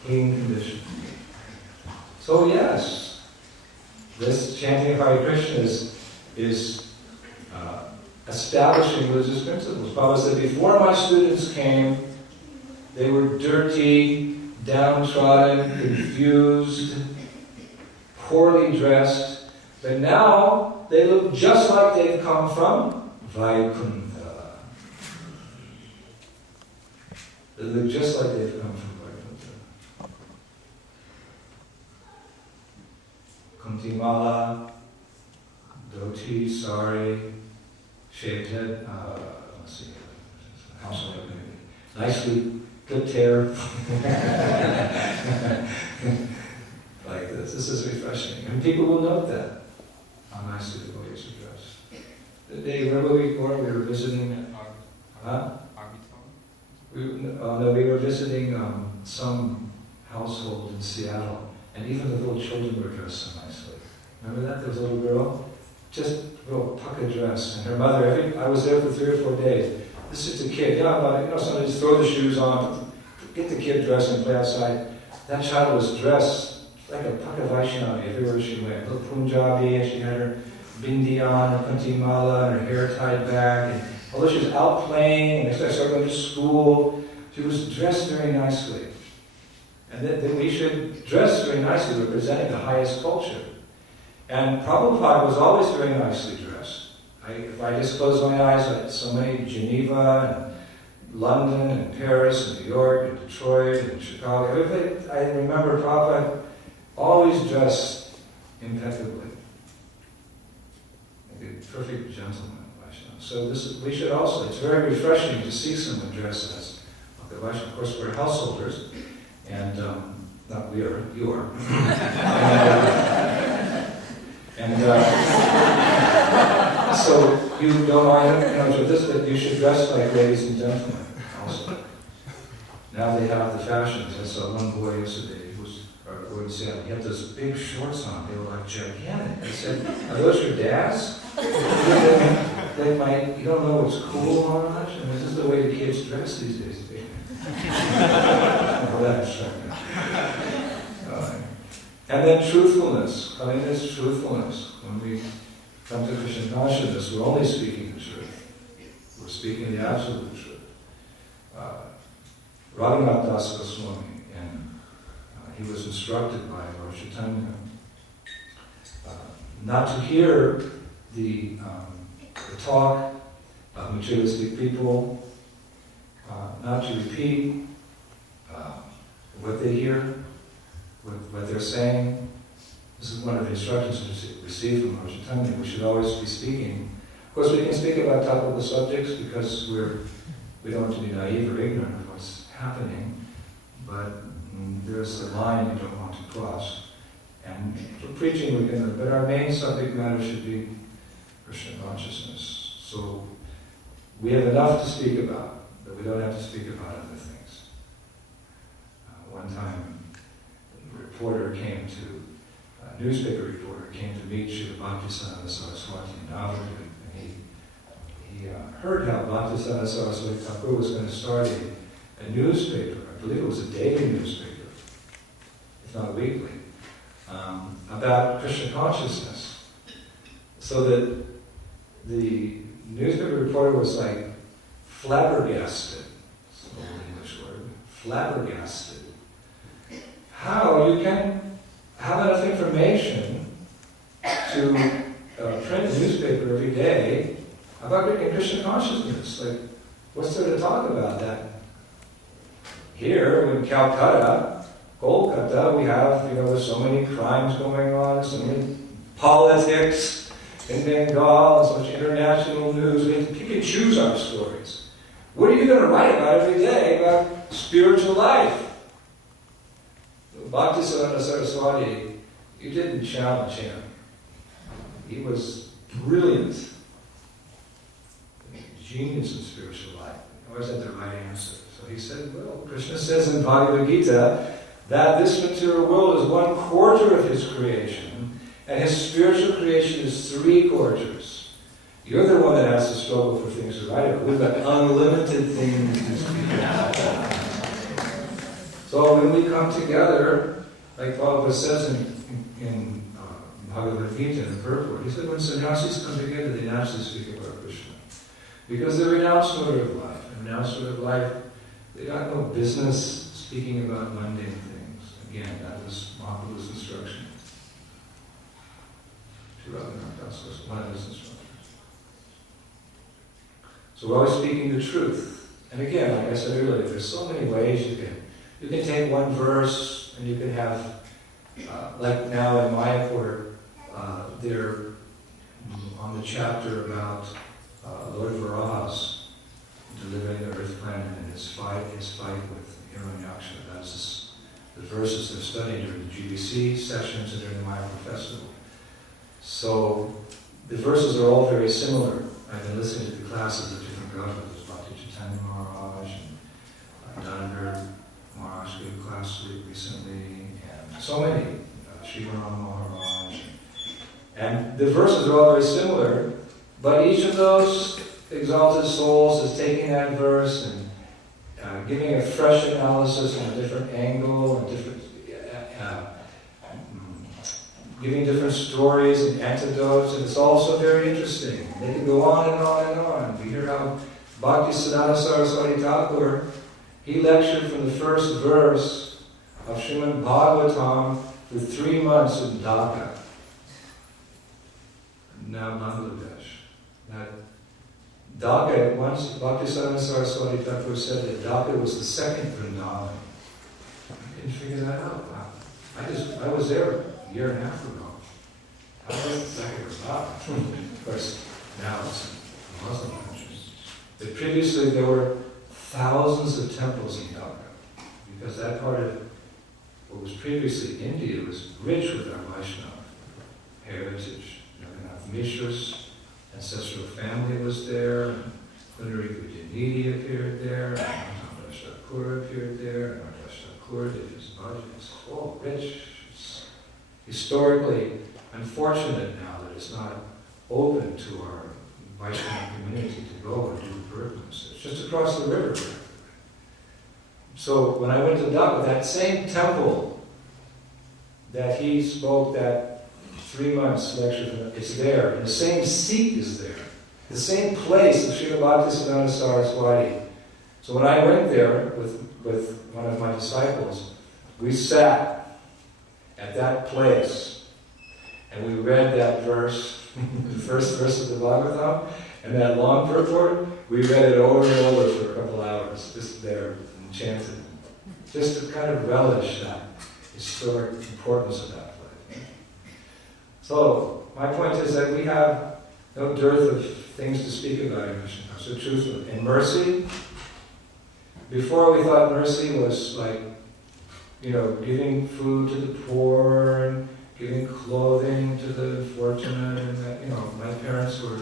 clean condition. So yes, this chanting of Hare Krishna is establishing religious principles. Prabhupada said, before my students came, they were dirty, downtrodden, confused, poorly dressed, but now they look just like they've come from Vaikuntha. They look just like they've come from Vaikuntha. Kuntimala, dhoti, sari, shaved head, let's see, household activity. Nicely clipped hair. Like this. This is refreshing. And people will note that. How nicely the devotees are dressed. The day, remember we were visiting, we were visiting some household in Seattle, and even the little children were dressed so nicely. Remember that? There was a little girl, just a little pucka dress, and her mother, I was there for 3 or 4 days. This is a kid, somebody just throw the shoes on, get the kid dressed and play outside. That child was dressed like a pucka Vaishnavi everywhere she went. A little Punjabi, and she had her bindi on, her kuntimala, and her hair tied back. And although she was out playing, and next time I started going to school, she was dressed very nicely. And then we should dress very nicely, representing the highest culture. And Prabhupada was always very nicely dressed. If I just close my eyes, I so many Geneva, and London, and Paris, and New York, and Detroit, and Chicago. Everything, I remember Prabhupada always dressed impeccably. Like a perfect gentleman, Vaishnava. So we should also, it's very refreshing to see someone dressed as a Vaishnava. Of course, we're householders, and not we are, you are. So you don't mind, but you should dress like ladies and gentlemen also. Now they have the fashions. I saw one boy yesterday. He had those big shorts on. They were like gigantic. I said, "Are those your dad's?" They might. You don't know what's cool, Maharaj. And this is the way the kids dress these days. And then truthfulness. Kindness, truthfulness. When we come to Krishna consciousness, we're only speaking the truth. We're speaking the absolute truth. Raghunath Das Goswami, he was instructed by Lord Chaitanya not to hear the talk of materialistic people, not to repeat what they hear, what they're saying. This is one of the instructions we received from Lord Chaitanya. We should always be speaking. Of course, we can speak about topical subjects because we're we don't want to be naive or ignorant of what's happening, but there's a line you don't want to cross. And for preaching we can, but our main subject matter should be Krishna consciousness. So we have enough to speak about, but we don't have to speak about other things. One time, a newspaper reporter came to meet Srila Bhaktisiddhanta Saraswati in Navadvip, and he heard how Bhaktisiddhanta Saraswati Thakur was going to start a newspaper, I believe it was a daily newspaper, if not weekly, about Krishna consciousness. So that the newspaper reporter was like flabbergasted, it's an old English word, flabbergasted. How you can have enough information to print a newspaper every day about Krishna consciousness. Like, what's there to talk about that? Here in Calcutta, Kolkata, we have, there's so many crimes going on, so many politics in Bengal, so much international news. We have to pick and choose our stories. What are you going to write about every day about spiritual life? Bhaktisiddhanta Saraswati, you didn't challenge him. He was brilliant. Genius in spiritual life. He always had the right answer. So he said, well, Krishna says in Bhagavad Gita that this material world is 1/4 of his creation, and his spiritual creation is 3/4. You're the one that has to struggle for things to write about. We've got unlimited things to speak about. So when we come together, like Prabhupada says in Bhagavad Gita, in the purport, he said when sannyasis come together, they naturally speak about Krishna. Because they renounce mode of life. And renounce mode of life, they got no business speaking about mundane things. Again, that was Mahaprabhu's instruction. That's one of his instructions. So we're always speaking the truth. And again, like I said earlier, there's so many ways you can take one verse and you can have, like now in Mayapur, they're on the chapter about Lord Varaha's delivering the earth planet and his fight with Hiranyaksha. That's the verses they're studying during the GBC sessions and during the Mayapur festival. So the verses are all very similar. I've been listening to the classes of different governors, Bhakti Chaitanya Maharaj and Dhanangar Maharaj gave a class recently, and so many, Sriram Maharaj. And the verses are all very similar, but each of those exalted souls is taking that verse and giving a fresh analysis on a different angle, and giving different stories and anecdotes, and it's also very interesting. They can go on and on and on. We hear how Bhaktisiddhanta Saraswati Thakur, he lectured from the first verse of Srimad Bhagavatam for 3 months in Dhaka, now Bangladesh. Now, Dhaka, once Bhaktisiddhanta Saraswati Thakur said that Dhaka was the second Vrindavan. I couldn't figure that out. Wow. I was there a year and a half ago. How was the second Vrindavan? Of course, now it's Muslim countries. But previously there were thousands of temples in Dhaka, because that part of what was previously India was rich with our Vaishnava heritage. Jagannath Mishra's ancestral family was there, and Kundari Gujanidhi appeared there, and Amrita Thakur appeared there, and Amrita Thakur did his bhajans. It's all rich. It's historically unfortunate now that it's not open to our Vaishnava community to go and do pilgrimages. It's just across the river. So when I went to Dhaka, that same temple that he spoke that 3 months lecture from, it's there. And the same seat is there. The same place of Srila Bhaktisiddhanta Saraswati. So when I went there with one of my disciples, we sat at that place and we read that verse, the first verse of the Bhagavatam, and that long purport, we read it over and over for a couple hours, just there and chanted, just to kind of relish that historic importance of that place. So, my point is that we have no dearth of things to speak about in Krishna consciousness. So truthfully, in mercy, before we thought mercy was like, giving food to the poor and giving clothing to the fortunate, and that, my parents were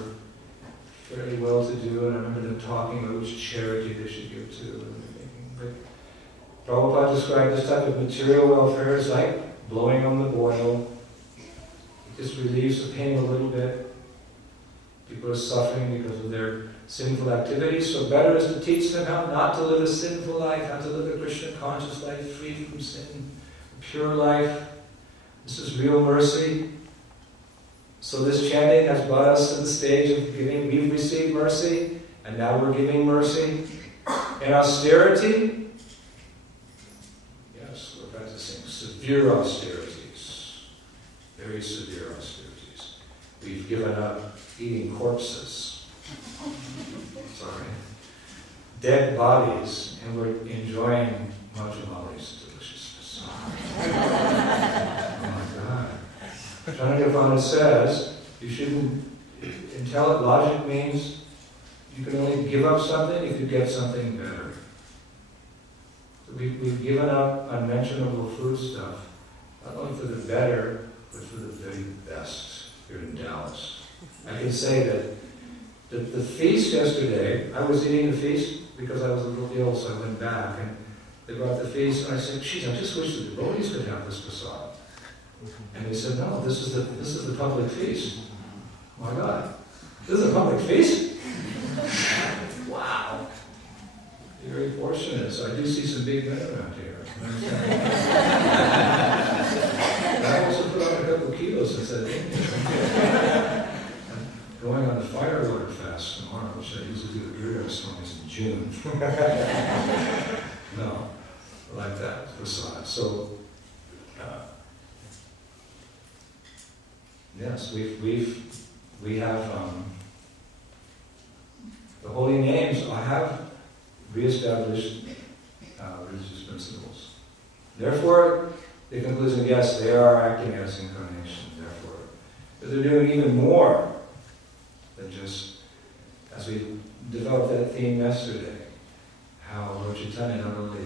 fairly well-to-do, and I remember them talking about which charity they should give to. But Prabhupada described this type of material welfare as like blowing on the boil. It just relieves the pain a little bit. People are suffering because of their sinful activities, so better is to teach them how not to live a sinful life, how to live a Krishna-conscious life, free from sin, a pure life. This is real mercy. So this chanting has brought us to the stage of giving. We've received mercy, and now we're giving mercy. And austerity, yes, we're practicing severe austerities, very severe austerities. We've given up eating corpses, dead bodies, and we're enjoying Majumali's deliciousness. Oh my God. Chanakapana says you shouldn't, logic means you can only give up something if you get something better. So we've given up unmentionable food stuff, not only for the better, but for the very best here in Dallas. I can say that the feast yesterday, I was eating the feast because I was a little ill, so I went back, and they brought the feast, and I said, geez, I just wish the devotees could have this prasad. And they said, no, this is the public feast. Oh my God, this is a public feast? Wow. You're very fortunate. So I do see some big men around here. I also put on a couple of kilos since I've been here. I'm going on the firewater fast tomorrow, which I usually do at Glories ceremonies in June. No, like that, prasad. So, yes, we have the holy names. I have reestablished religious principles. Therefore, the conclusion, yes, they are acting as incarnation. Therefore, but they're doing even more than just, as we developed that theme yesterday, how Lord Chaitanya not only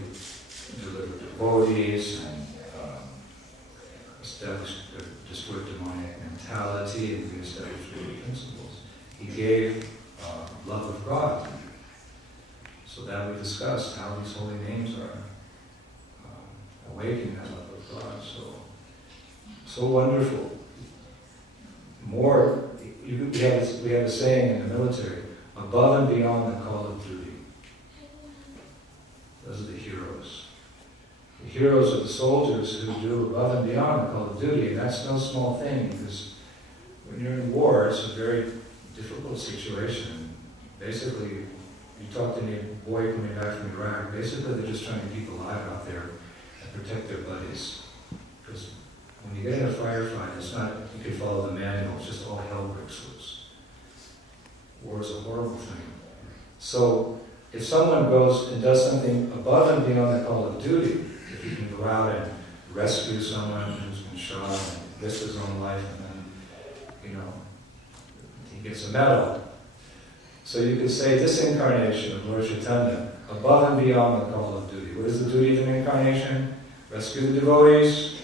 delivered devotees and destroyed demonic mentality and reestablished religious principles. He gave love of God. So that we discussed how these holy names are awakening that love of God. So wonderful. More, we have a saying in the military, above and beyond the call of duty. Those are the heroes. The heroes are the soldiers who do above and beyond the call of duty, and that's no small thing, because when you're in war, it's a very difficult situation. Basically, you talk to any boy coming back from Iraq, basically they're just trying to keep alive out there and protect their buddies. Because when you get in a firefight, it's not, you can follow the manual, it's just all hell breaks loose. War is a horrible thing. So, if someone goes and does something above and beyond the call of duty, if he can go out and rescue someone who's been shot and risk his own life, and then, he gets a medal. So you could say this incarnation of Lord Chaitanya, above and beyond the call of duty. What is the duty of an incarnation? Rescue the devotees,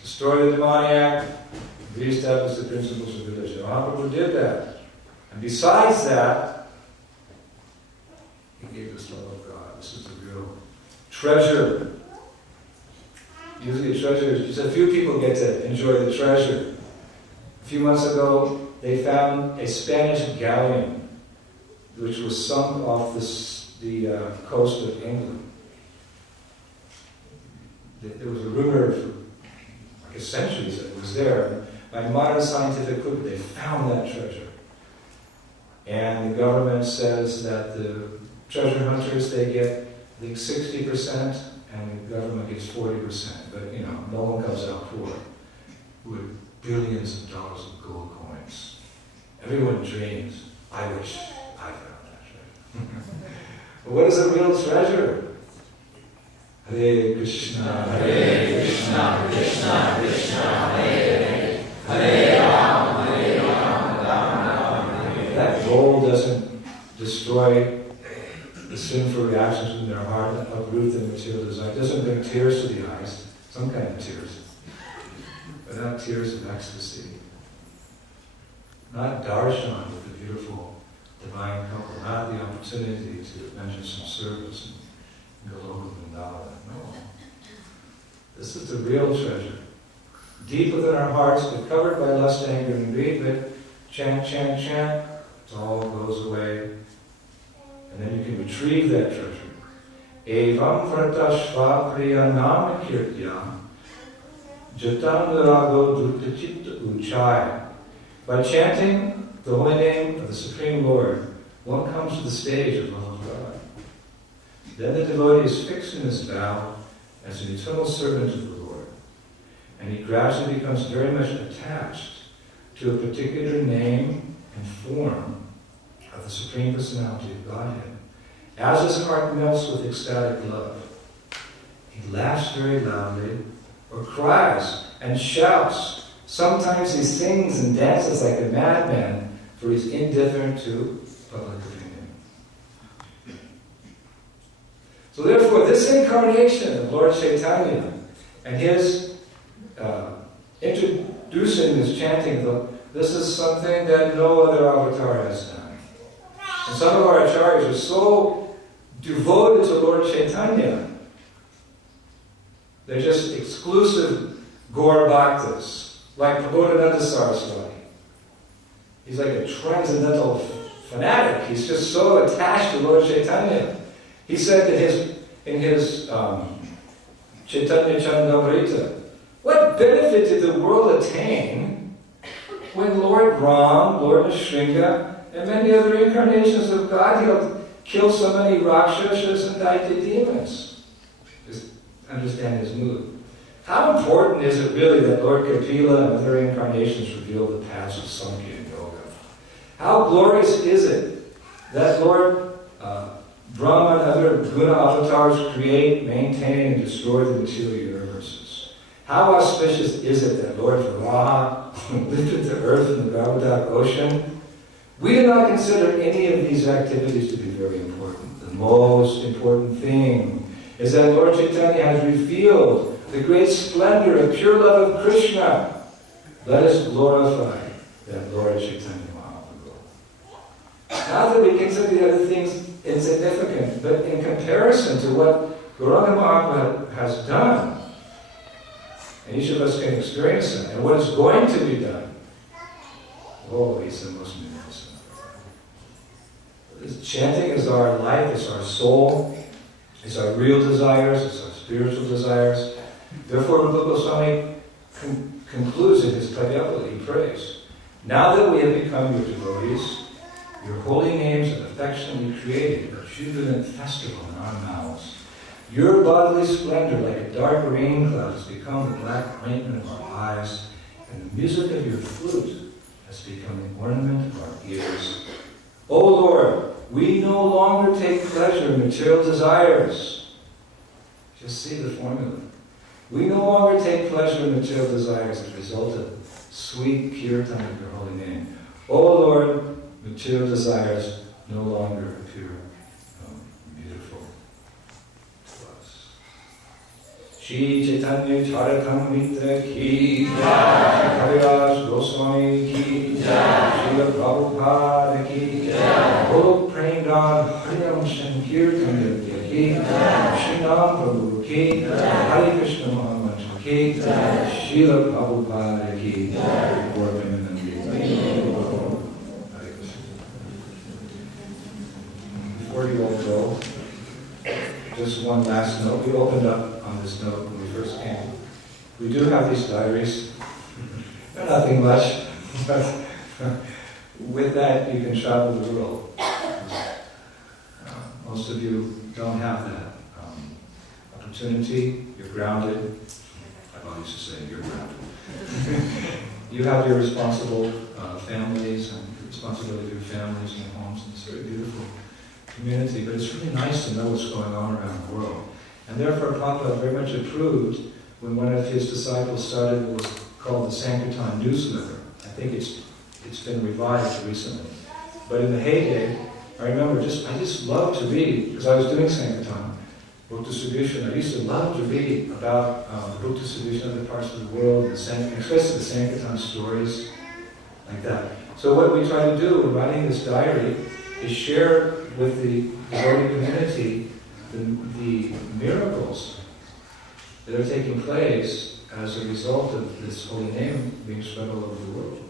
destroy the demoniac, re-establish the principles of religion. Mahaprabhu did that. And besides that, he gave us love of God. This is the real treasure. Usually a treasure, just a few people get to enjoy the treasure. A few months ago, they found a Spanish galleon which was sunk off the coast of England. There was a rumor for centuries that it was there. By modern scientific equipment, they found that treasure. And the government says that the treasure hunters, they get, I think, 60%, and the government gets 40%. But, no one comes out poor with billions of dollars of gold coins. Everyone dreams, I wish I found that treasure. But what is a real treasure? Hare Krishna, Krishna Krishna, Hare Ram, Ram Ram. That gold doesn't destroy the sinful reactions in their heart and uproot the material desire. It doesn't bring tears to the eyes, some kind of tears, but not tears of ecstasy. Not darshan with the beautiful divine couple, not the opportunity to mention some service and go over Vrindavan. No. This is the real treasure. Deep within our hearts, but covered by lust, anger, and greed, but chant, chant, chant, it all goes away. And then you can retrieve that treasure. Evam pratashva priya nama kirtya jatam nirago duttachit uchai. By chanting the holy name of the Supreme Lord, one comes to the stage of love of God. Then the devotee is fixed in his vow as an eternal servant of the Lord, and he gradually becomes very much attached to a particular name and form of the Supreme Personality of Godhead. As his heart melts with ecstatic love, he laughs very loudly, or cries and shouts. Sometimes he sings and dances like a madman, for he's indifferent to public opinion. So therefore, this incarnation of Lord Chaitanya and his introducing this chanting, this is something that no other avatar has done. And some of our acharyas are so devoted to Lord Chaitanya, they're just exclusive Gaur Bhaktas. Like Prabodhananda Saraswati. He's like a transcendental fanatic. He's just so attached to Lord Chaitanya. He said that in his Chaitanya Chandamrita, what benefit did the world attain when Lord Ram, Lord Nrsimha, and many other incarnations of God killed so many Rakshasas and Daitya demons? Just understand his mood. How important is it really that Lord Kapila and other incarnations reveal the paths of Samkhya and Yoga? How glorious is it that Lord Brahma and other guna avatars create, maintain, and destroy the material universes? How auspicious is it that Lord Varaha lifted the earth in the Garbhodak ocean? We do not consider any of these activities to be very important. The most important thing is that Lord Chaitanya has revealed the great splendor and pure love of Krishna. Let us glorify that Lord Chaitanya Mahaprabhu. Not that we consider the other things insignificant, but in comparison to what Gauranga Mahaprabhu has done, and each of us can experience it, and what is going to be done, oh, he's the most magnificent. This chanting is our life, it's our soul, it's our real desires, it's our spiritual desires. Therefore, Rupa Goswami concludes in his Pradipali, he prays, now that we have become your devotees, your holy names have affectionately created a jubilant festival in our mouths. Your bodily splendor, like a dark rain cloud, has become the black raiment of our eyes, and the music of your flute has become the ornament of our ears. O Lord, we no longer take pleasure in material desires. Just see the formula. We no longer take pleasure in material desires as a result of sweet kirtan of your holy name. O Lord, material desires no longer appear beautiful to us. Shri Chaitanya Charitamrita ki jai, Kaviraj Goswami ki jai, Srila Prabhupada ki jai, Golok Premdad Harinam Sankirtan ki jai, Shri Nam Prabhu ki jai, Hare Krishna Mahamantra ki jai, Srila Prabhupada ki jai, Before you all go, just one last note. We opened up on this note when we first came. We do have these diaries. They're nothing much, but with that you can travel the world. Most of you don't have that opportunity. You're grounded. I've always used to say you're grounded. You have your responsible families and responsibility for your families and homes, and it's a very beautiful community, but it's really nice to know what's going on around the world. And therefore Prabhupada very much approved when one of his disciples started what was called the Sankirtan newsletter. I think it's been revived recently. But in the heyday, I remember I just loved to read, because I was doing Sankirtan, book distribution. I used to love to read about the book distribution of other parts of the world, especially the Sankirtan stories, like that. So what we try to do in writing this diary is share with the devotee community the miracles that are taking place as a result of this holy name being spread all over the world.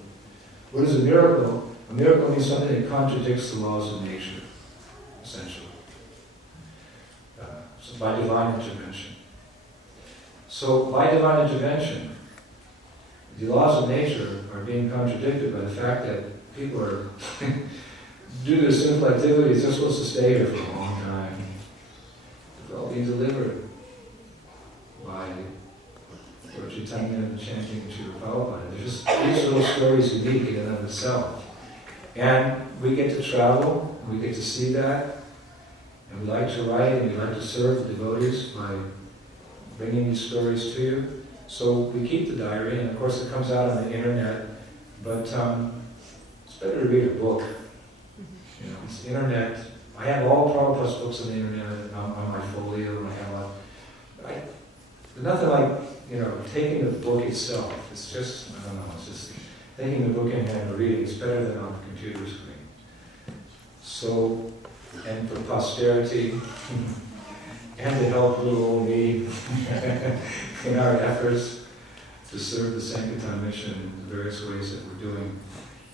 What is a miracle? A miracle means something that contradicts the laws of nature, essentially. So by divine intervention. So by divine intervention, the laws of nature are being contradicted by the fact that people are, due to their sinful activities, they're supposed to stay here for a long time. They're all being delivered by Lord Chaitanya chanting Srila Prabhupada. Each little story is unique in and of itself. And we get to travel, we get to see that, and we like to write, and we like to serve the devotees by bringing these stories to you. So we keep the diary, and of course it comes out on the internet, but it's better to read a book. You know, it's internet. I have all Prabhupada's books on the internet, on my folio, and I have there's nothing like, taking the book itself. It's just, I don't know, it's just taking the book in hand and reading. It's better than on the computer screen. So, and for posterity, and to help little old me in our efforts to serve the Sankirtan mission in the various ways that we're doing.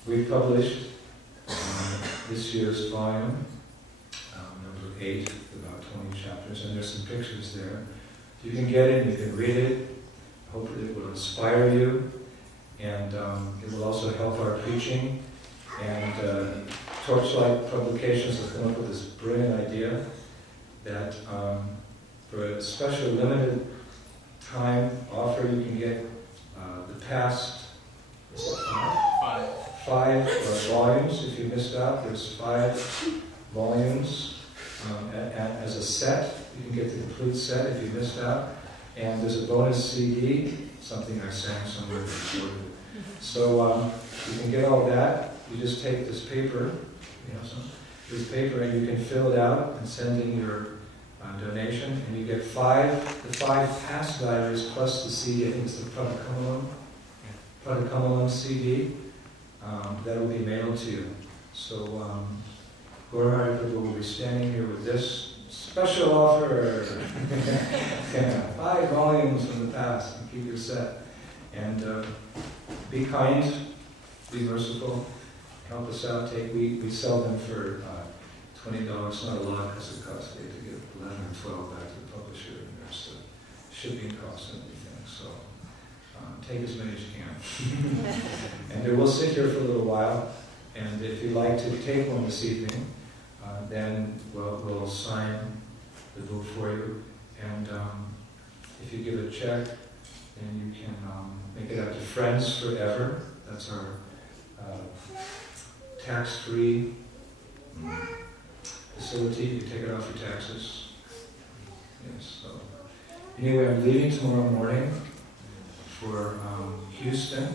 We've published this year's volume, number 8, about 20 chapters, and there's some pictures there. You can get it, you can read it. Hopefully it will inspire you, and it will also help our preaching. And Torchlight Publications has come up with this brilliant idea that for a special limited time offer, you can get the past five volumes. If you missed out, there's 5 volumes as a set. You can get the complete set if you missed out. And there's a bonus CD, something I sang somewhere before. So you can get all that. You just take this paper, this paper, and you can fill it out and send in your donation, and you get the 5 past diaries plus the CD. I think it's the Pradakamalam CD that will be mailed to you. So Gaura Prabhu will be standing here with this special offer. 5 volumes from the past, and keep your set. And be kind, be merciful, help us out. We sell them for $20. It's not a lot because it costs to get 11 or 12 back to the publisher, and there's the shipping costs and everything. So take as many as you can. And we'll sit here for a little while, and if you'd like to take one this evening, then we'll sign the book for you. And if you give a check, then you can make it out to Friends Forever. That's our tax-free facility. You take it off your taxes. Yes. So anyway, I'm leaving tomorrow morning for Houston,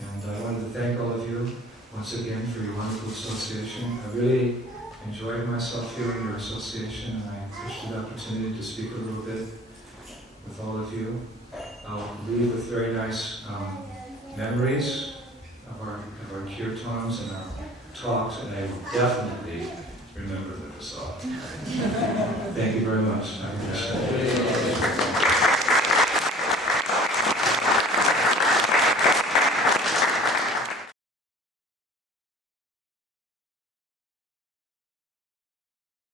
and I wanted to thank all of you once again for your wonderful association. I really enjoyed myself here in your association, and I appreciate the opportunity to speak a little bit with all of you. I'll leave with very nice memories of our kirtans and our talks, and I will definitely remember the Prasad. Thank you very much.